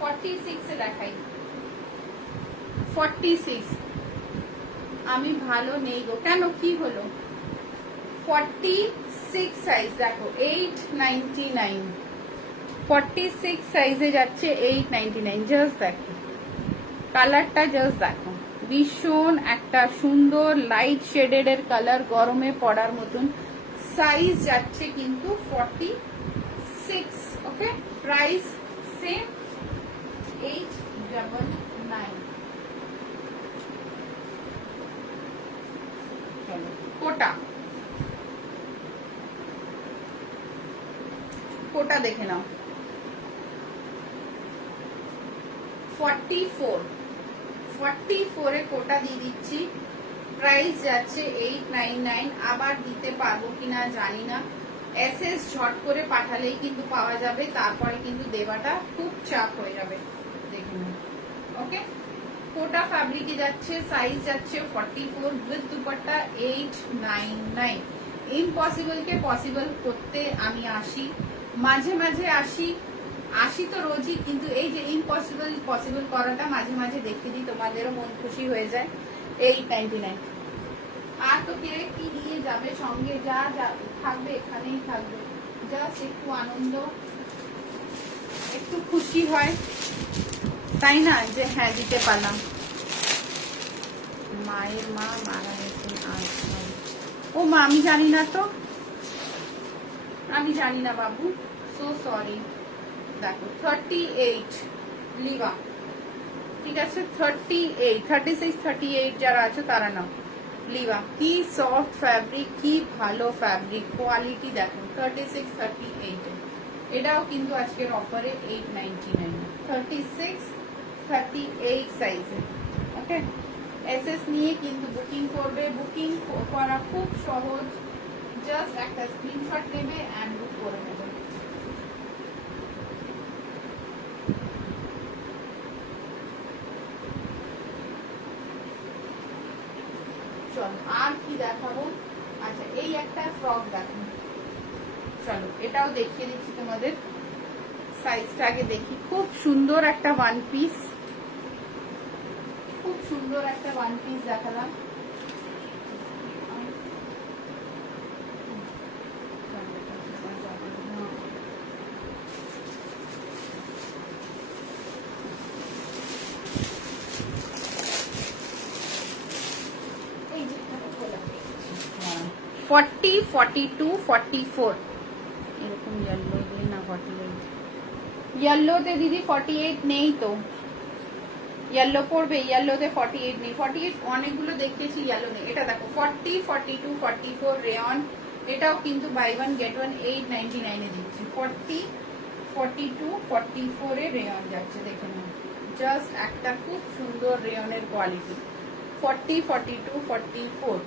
46 এ দেখাই। 46 আমি ভালো নেই গো, কেন কি হলো? 46 সাইজ দেখো 899, 46 সাইজে যাচ্ছে 899। জাস্ট দেখো কালারটা, জাস্ট দেখো ভীষণ একটা সুন্দর লাইট শেডেড এর কালার, গরমে পড়ার মতন। সাইজ যাচ্ছে কিন্তু 46। ওকে, প্রাইস সেম 899। কোটা, কোটা দেখে নাও 44 এ কোটা দিয়ে দিচ্ছি, প্রাইস যাচ্ছে 899। আবার দিতে পারবো কিনা জানি না, এসএস ঝট করে পাঠালেই কিন্তু পাওয়া যাবে, তারপরে কিন্তু দেওয়াটা খুব চাপ হয়ে যাবে, দেখুন। ওকে, কোটা ফ্যাব্রিকে যাচ্ছে, সাইজ যাচ্ছে 44, with dupatta 899। Impossible K possible করতে আমি আসি, মাঝে মাঝে আসি তো রোজই, কিন্তু এই যে ইম্পসিবল পসিবল করাটা মাঝে মাঝে দেখে দিই, তোমাদেরও মন খুশি হয়ে যায়। 899। আর তো কে কি নিয়ে যাবে সঙ্গে, যা যা থাকবে এখানেই থাকবে, জাস্ট একটু আনন্দ, একটু খুশি হয়, তাই না, যে হ্যাঁ দিতে পারলাম। মায়ের মা মারা গেছেন আজ। ও মা, আমি জানি না তো, আমি জানি না বাবু, সো সরি। দেখো 38 লিভা, ঠিক আছে, 38, 36, 38 যারা আছে তারা নাও। লিভা কি সফট ফ্যাব্রিক, কি ভালো ফ্যাব্রিক, কোয়ালিটি দেখো 36, 38। এটাও কিন্তু আজকের অফারে 899, 36, 38 সাইজে। ওকে, এসএস নিয়ে কিন্তু বুকিং করবে, বুকিং করা খুব সহজ, জাস্ট একটা স্ক্রিনশট নেবে এন্ড বুক করে নেবে। চলো আর কি দেখাবো। আচ্ছা এই একটা ফ্রক দেখো, চলো এটাও দেখিয়ে দিচ্ছি তোমাদের। সাইজটা আগে দেখি। খুব সুন্দর একটা ওয়ান পিস, খুব সুন্দর একটা ওয়ান পিস দেখালাম। এই যে 40, 42, 44 এরকম ইয়েলো দিয়ে না 48 ইয়েলোতে দিদি 48 নেই তো, ইয়েলো পড়বে, ইয়েলোতে 48 নেই, 48 অনেকগুলো দেখতেছি ইয়েলো নেই। এটা দেখো 40, 42, 44 রেয়ন, এটাও কিন্তু বাই ওয়ান গেট ওয়ান 899 এ দিচ্ছি। 40, 42, 44 এ রেয়ন যাচ্ছে, দেখে নাও। জাস্ট একটা খুব সুন্দর রেয়নের কোয়ালিটি। 40, 42, 44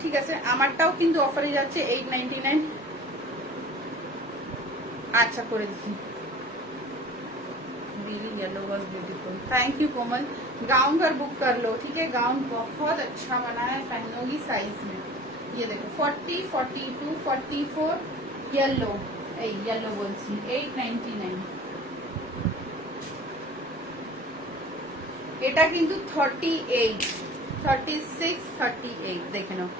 ঠিক আছে। আমারটাও কিন্তু অফারে যাচ্ছে 899। अच्छा করে দিচ্ছি। really yellow was beautiful, thank you Komal. Gown का बुक कर लो, ठीक है। गाउन बहुत अच्छा बना है, पहनोगी साइज में। ये देखो 40, 42, 44 येलो, येलो बोलছি 899। এটা কিন্তু 38, 36, 38 দেখে নাও।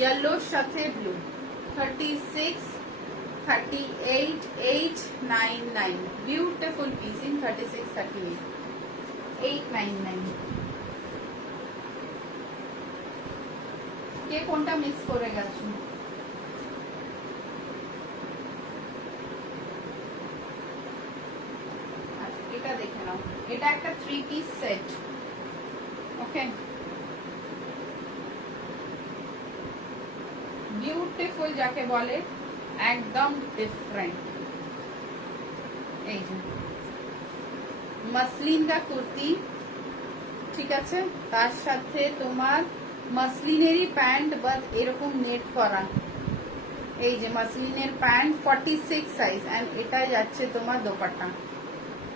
येलोর সাথে ব্লু 36, 38, 899 beautiful piece in 36, 38, 899। কে কোনটা মিস করে গেছো? আচ্ছা এটা দেখে নাও, এটা একটা 3 পিস সেট, ওকে। বিউটিফুল যাকে বলে, একদম ডিফারেন্ট। এই যে মসলিন का কুর্তি, ঠিক আছে, তার সাথে তোমার মসলিনেরই প্যান্ট, বাট এরকম নেট করা। এই যে মসলিনের প্যান্ট 46 সাইজ, এন্ড এটা যাচ্ছে তোমার dupatta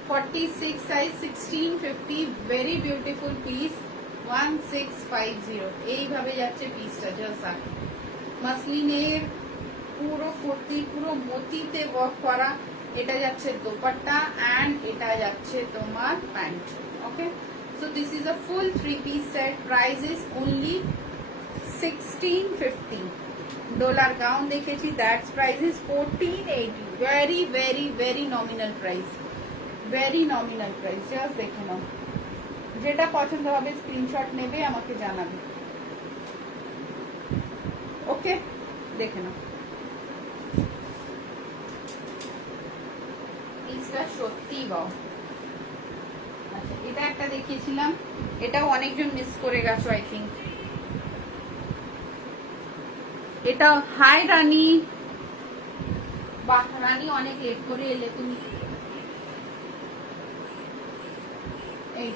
46 size 1650। Very beautiful piece 1650। এইভাবে যাচ্ছে পিসটা, জাস্ট মসলিনের পুরো কুর্তি, পুরো মতিতে ওয়ার্ক করা। এটা যাচ্ছে দোপাট্টা এন্ড এটা যাচ্ছে তোমার pant, okay. So this is a full 3 piece set. Price is only 1650। Dollar gown দেখেছি, that's price is 1480। Very very very nominal price, very nominal price. Just দেখে নাও, যেটা পছন্দ হবে স্ক্রিনশট নেবে, আমাকে জানাবে, ওকে। দেখে নাও, পিসটা সত্যি বাও। আচ্ছা এটা একটা দেখিয়েছিলাম, এটাও অনেকজন মিস করে গেছো আই থিঙ্ক। এটা হাই রানী, বাহ রানী অনেক লেট করে এলে তুমি। এই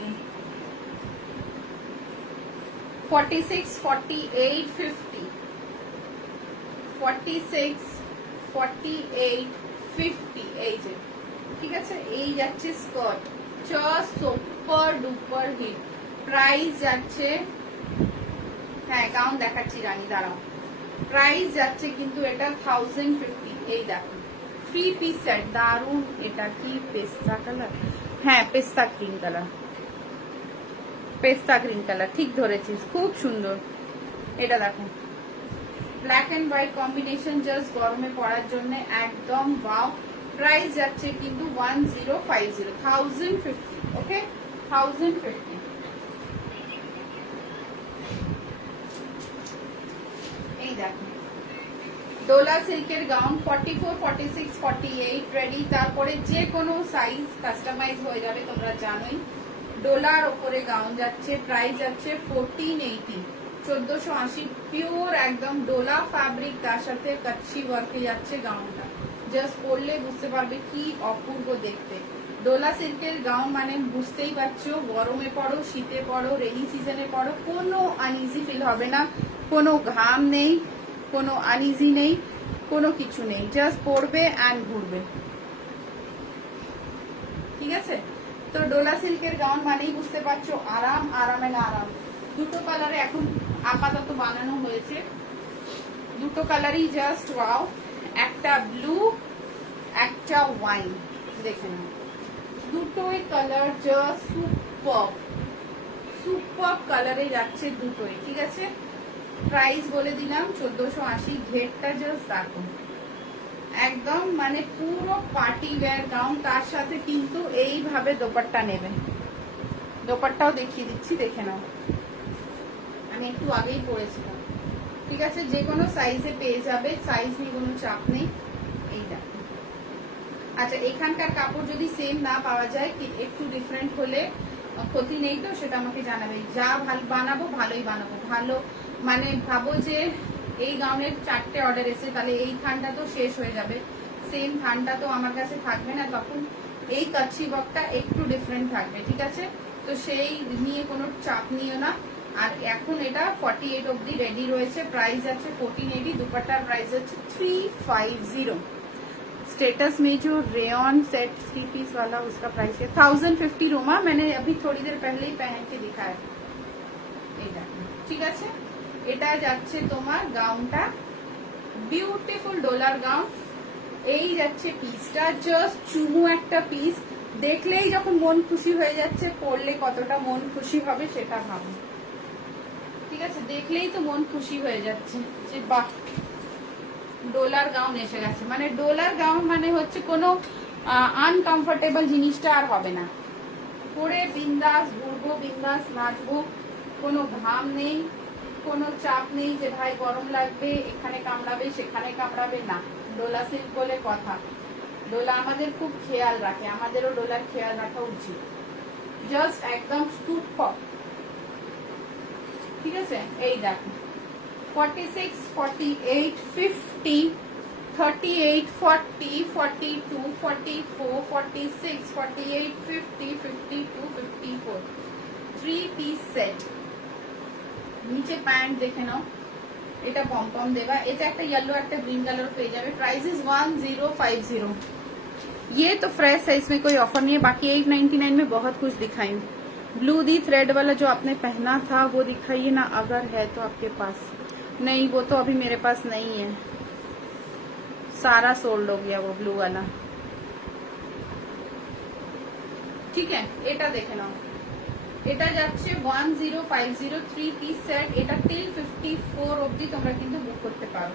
46, 48, 50, 46, 48, 50 এই যে, ঠিক আছে। এই যাচ্ছে skirt, just super duper hit. Price যাচ্ছে, হ্যাঁ গাউন দেখাচ্ছি রানী, দাঁড়াও। প্রাইস যাচ্ছে কিন্তু এটা 1050। এই দেখো 3 পিস সেট, দারুন। এটা কি পেস্তা কালার? হ্যাঁ পেস্তা গ্রিন কালার, পেস্তা গ্রিন কালার, ঠিক ধরেছিস, খুব সুন্দর। এটা দেখো black and white combination, just গরমে পরার জন্য একদম ওয়াও। প্রাইস যাচ্ছে কিন্তু 1050, 1050, ওকে 1050। এই দেখো ডোলা সিল্কের গাউন 44, 46, 48 রেডি। তারপরে যে কোনো সাইজ কাস্টমাইজ হয়ে যাবে, তোমরা জানোই। ডোলার ওপরে গাউন যাচ্ছে, প্রাইস যাচ্ছে 1480, 1480 পিওর একদম ডোলা ফ্যাব্রিক, তার সাথে কাচ্চি ওয়ার্কে যাচ্ছে গাউনটা। জাস্ট পরলে বুঝতে পারবে কি অপূর্ব দেখতে। ডোলা সিল্কের গাউন মানে বুঝতেই পারছো, গরমে পড়ো, শীতে পড়ো, রেনি সিজনে পড়ো, কোনো আনইজি ফিল হবে না, কোনো ঘাম নেই, কোনো আনইজি নেই, কোনো কিছু নেই, জাস্ট পরবে অ্যান্ড ঘুরবে, ঠিক আছে। তো ডোলা সিল্কের গাউন মানেই বুঝতে পারছো আরাম, আরামে না আরাম। দুটো কালারে এখন আপাতত বানানো হয়েছে। দুটো কালারই জাস্ট ওয়াও, একটা ব্লু একটা ওয়াইন, দেখে নাও দুটোই কালার জাস্ট সুপার সুপার কালারে যাচ্ছে দুটোই, ঠিক আছে। প্রাইস বলে দিলাম 1480। ঘেরটা জাস্ট দেখো, একদম মানে পুরো পার্টি ওয়্যার গাউন, তার সাথে কিন্তু এইভাবে দোপাট্টা নেবে। দোপাট্টাও দেখিয়ে দিচ্ছি, দেখে নাও, আমি একটু আগেই পরেছিলাম, ঠিক আছে। যে কোনো সাইজে পেয়ে যাবে, সাইজ নিয়ে কোনো চাপ নেই। এইটা আচ্ছা, এখানকার কাপড় যদি সেম না পাওয়া যায়, কি একটু ডিফারেন্ট হলে ক্ষতি নেই তো, সেটা আমাকে জানাবে। যা ভালো বানাবো ভালোই বানাবো। ভালো মানে ভাবো যে এই গাউনের 4টে অর্ডার এসে, তাহলে এই থানটা তো শেষ হয়ে যাবে, সেম থানটা তো আমার কাছে থাকবে না, তখন এই কাচ্চি বকটা একটু ডিফারেন্ট থাকবে, ঠিক আছে। তো সেই নিয়ে কোনো চাপ নিও না। আর এখন এটা 48 অব্দি রেডি রয়েছে। প্রাইস আছে 1480। দুপাট্টার প্রাইস আছে 350। स्टेटस में जो रेयन सेट 3 पीस वाला उसका प्राइस है 1050 रोमा। मैंने अभी थोड़ी देर पहले ही पहन के दिखाया, ঠিক আছে। এটা যাচ্ছে তোমার গাউনটা, বিউটিফুল ডোলার গাউন। এই যাচ্ছে পিসটা, জাস্ট চুমু একটা পিস, দেখলেই যখন মন খুশি হয়ে যাচ্ছে, পরলে কতটা মন খুশি হবে সেটা ভাবো, ঠিক আছে। দেখলেই তো মন খুশি হয়ে যাচ্ছে যে বাহ, ডোলার গাউন এসে গেছে। মানে ডোলার গাউন মানে হচ্ছে কোনো আনকমফোর্টেবল জিনিসটা আর হবে না। পরে বিন্দাস ঘুরবো, বিন্দাস নাচবো, কোনো ঘাম নেই, কোনো চাপ নেই যে ভাই গরম লাগবে, এখানে কামড়াবে সেখানে কামড়াবে না। ডোলা সিল্ক বলে কথা, ডোলা আমাদের খুব খেয়াল রাখে, আমাদেরও ডোলার খেয়াল রাখা উচিত। জাস্ট একদম সুপার, ঠিক আছে। এই দেখো 46, 48, 50, 38, 40, 42, 44, 46, 48, 50, 52, 54, 3 পিস সেট। নিচে প্যান্ট দেখে নাও, এটা পম দেবা। এটা একটা येलो একটা গ্रीन कलर পেয়ে যাবে। Price is 1050। ये तो फ्रेश है, इसमें कोई ऑफर नहीं है। बाकी 899 में बहुत कुछ दिखाई। ब्लू दी थ्रेड वाला जो आपने पहना था वो दिखाइए ना, अगर है तो आपके पास। नहीं, वो तो अभी मेरे पास नहीं है, सारा सोल्ड हो गया वो ब्लू वाला, ठीक है। এটা দেখে নাও, এটা যাচ্ছে 1050 3 পিস সেট। এটা টিল 54 অবধি তোমরা কিন্তু বুক করতে পারো,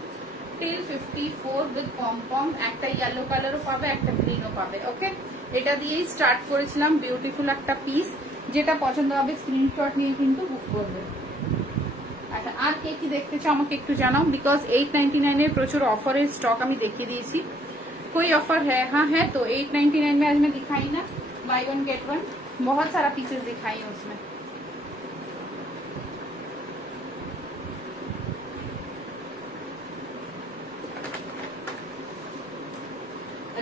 টিল 54 উইথ পম। একটা ইয়েলো কালারও পাবে, একটা গ্রিনও পাবে, ওকে। এটা দিয়েই স্টার্ট করেছিলাম। বিউটিফুল একটা পিস, যেটা পছন্দ হবে স্ক্রিনশট নিয়ে কিন্তু বুক করবে। আচ্ছা, আর কে কি দেখতে চাও আমাকে একটু জানাও, বিকজ 899 এর প্রচুর অফারের স্টক আমি দেখিয়ে দিয়েছি। कोई ऑफर है? हाँ है तो 899 में आज मैं दिखाई ना, बाय वन गेट वन, बहुत सारा पीसेस दिखाई है उसमें।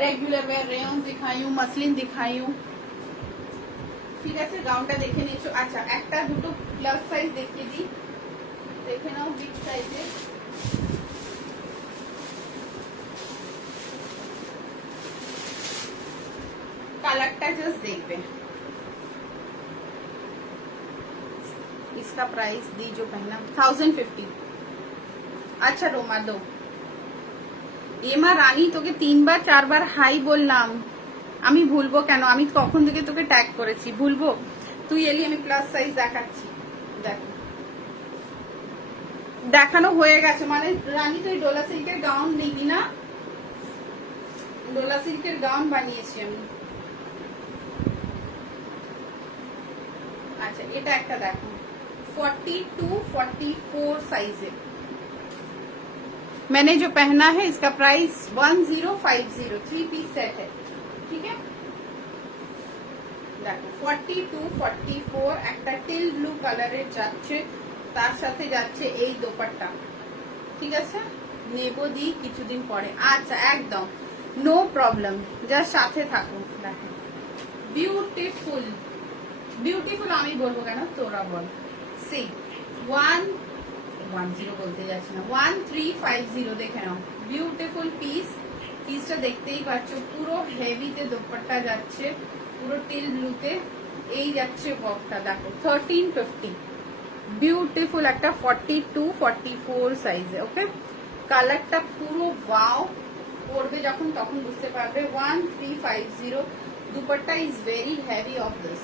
रेगुलर वेयर रेयन दिखाई हूँ, मसलिन दिखाई हूँ, ঠিক আছে। গাউনটা দেখে নিয়েছো। আচ্ছা, একটা দুটো প্লাস সাইজ দেখিয়ে দিই, দেখে নাও বিগ সাইজে। কালারটা জাস্ট দেখবে। इसका प्राइस दी जो पहना 1050। अच्छा रोमा दो। এমা রানী, তোকে 3 বার 4 বার হাই বললাম, আমি ভুলবো কেন? আমি কখন থেকে তোকে ট্যাগ করেছি, ভুলবো? তুই এলি, আমি প্লাস সাইজ দেখাচ্ছি। দেখ, দেখানো হয়ে গেছে। মানে রানী তুই ডোলা সিল্কের গাউন নিবি না? ডোলা সিল্কের গাউন বানিয়েছি আমি। আচ্ছা, এটা একটা দেখো 42, 44 साइज। मैंने जो पहना है इसका प्राइस 1050, 3 पीस सेट है, ठीक है। দেখো 42, 44 একটা টিল ব্লু কালারের যাচ্ছে, তার সাথে যাচ্ছে এই দোপাট্টা, ঠিক আছে। নেবো দি কিছুদিন পরে। আচ্ছা, একদম নো প্রবলেম, জাস্ট সাথে থাকো। দেখো বিউটিফুল, বিউটিফুল আমি বলবো কেন, তোরা বল। সি 110 বলতে যাচ্ছি না, 1350 দেখে নাও। বিউটিফুল পিস, পিসটা দেখতেই পাচ্ছ, পুরো হেভিতে দোপাট্টা যাচ্ছে, পুরো টিল ব্লুতে। এই যাচ্ছে বকটা, দেখো 1350, বিউটিফুল একটা 42-44 সাইজে। ওকে, কালারটা পুরো ওয়াও, পরবে যখন তখন বুঝতে পারবে। 1350। Dupatta is very heavy of this.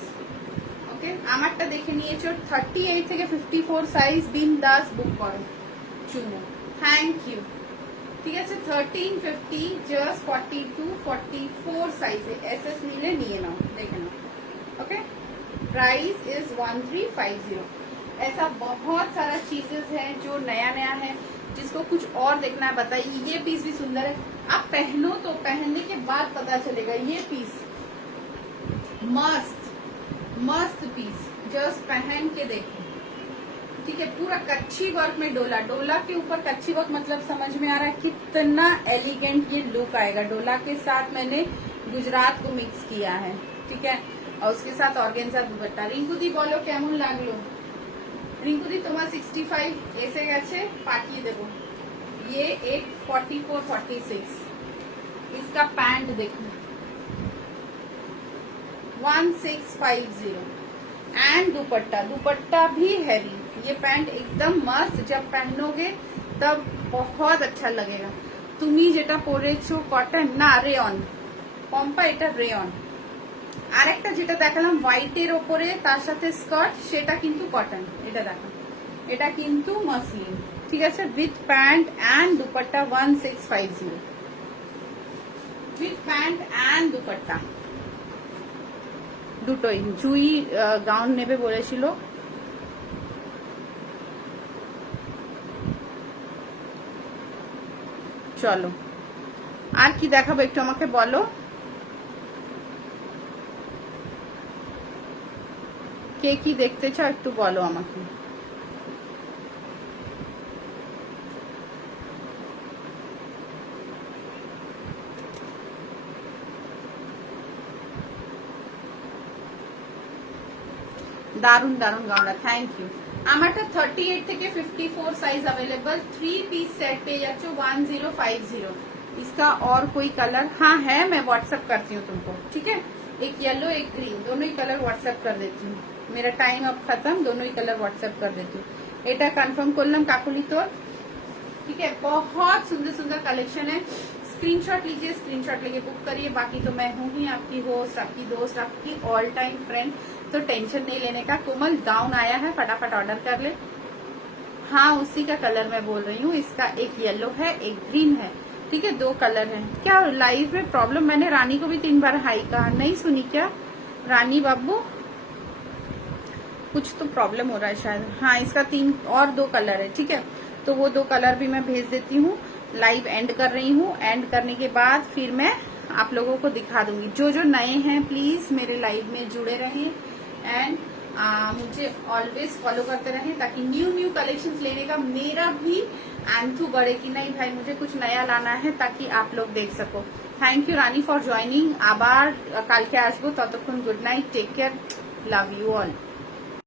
Okay, আমারটা দেখে নিয়েছো 38 থেকে 54 সাইজ, বিন্দাস বুক করো। চুমু, থ্যাংক ইউ। ঠিক আছে, 1350 জাস্ট 42-44 সাইজে এসএস নিলে নিয়ে नाओ, देखे नाओ। Okay, price is 1350। ऐसा बहुत सारा चीजेस है जो नया नया है, जिसको कुछ और देखना है बताइए। ये पीस भी सुंदर है, आप पहनो तो पहनने के बाद पता चलेगा। ये पीस मस्त मस्त पीस, जस्ट पहन के देखो। ठीक है, पूरा कच्ची वर्क में डोला, डोला के ऊपर कच्ची वर्क, मतलब समझ में आ रहा है कितना एलिगेंट ये लुक आएगा। डोला के साथ मैंने गुजरात को मिक्स किया है। ठीक है, और उसके साथ ऑर्गेन्जा दुपट्टा। रिंकुदी बोलो केमन लागलो? रिंकुदी तुम्हार 65 एसे गेছে, पाठिए देबो। ये एक 44-46। इसका पैंट देखो 1650 एंड दुपट्टा, दुपट्टा भी हैवी। ये पैंट एकदम मस्त, जब पहनोगे तब बहुत अच्छा लगेगा। তুমি যেটা পরেছো কটন না রেয়ন, পম্পা এটা রেয়ন। আরেকটা যেটা দেখালাম হোয়াইটের ওপরে তার সাথে স্কার্ট, সেটা কিন্তু কটন। এটা দেখো, এটা কিন্তু মসলিন। ঠিক আছে, with pant and dupatta 1650, with pant and dupatta দুটোই। জুই গাউন নেবে বলেছিল। চলো, আর কি দেখাবো একটু আমাকে বলো। কে কি দেখতে চাও একটু বলো আমাকে। দারুন দারুন গাউনটা, থ্যাংক ইউ। আমারটা 38 থেকে 54 साइज अवेलेबल। 3 पीस सेट पे जाचो 1050। इसका और कोई कलर हाँ है, मैं व्हाट्सएप करती हूँ तुमको। ठीक है, एक येलो एक ग्रीन, दोनों ही कलर व्हाट्सएप कर देती हूँ। मेरा टाइम अब खत्म, दोनों ही कलर व्हाट्सएप कर देती हूँ। এটা কনফার্ম করলাম কাকুলি তোর। ठीक है, बहुत सुंदर सुंदर कलेक्शन है। स्क्रीनशॉट लीजिए, स्क्रीनशॉट लेके बुक करिए। बाकी तो मैं हूँ ही आपकी होस्ट, आपकी दोस्त, आपकी ऑल टाइम फ्रेंड, तो टेंशन नहीं लेने का। कोमल गाउन आया है, फटाफट ऑर्डर कर ले। हाँ, उसी का कलर मैं बोल रही हूँ। इसका एक येलो है, एक ग्रीन है। ठीक है, 2 कलर हैं। क्या लाइव में प्रॉब्लम? मैंने रानी को भी 3 बार हाई कहा, नहीं सुनी क्या रानी बाबू? कुछ तो प्रॉब्लम हो रहा है शायद। हाँ, इसका 3 और 2 कलर है। ठीक है, तो वो 2 कलर भी मैं भेज देती हूँ। लाइव एंड कर रही हूँ, एंड करने के बाद फिर मैं आप लोगों को दिखा दूंगी। जो जो नए हैं प्लीज मेरे लाइव में जुड़े रहें एंड मुझे ऑलवेज फॉलो करते रहें, ताकि न्यू कलेक्शंस लेने का मेरा भी एंथू बढ़े कि नहीं भाई मुझे कुछ नया लाना है, ताकि आप लोग देख सको। Thank you Rani for joining. আবার কালকে আসবো, ততক্ষণ good night, take care, love you all.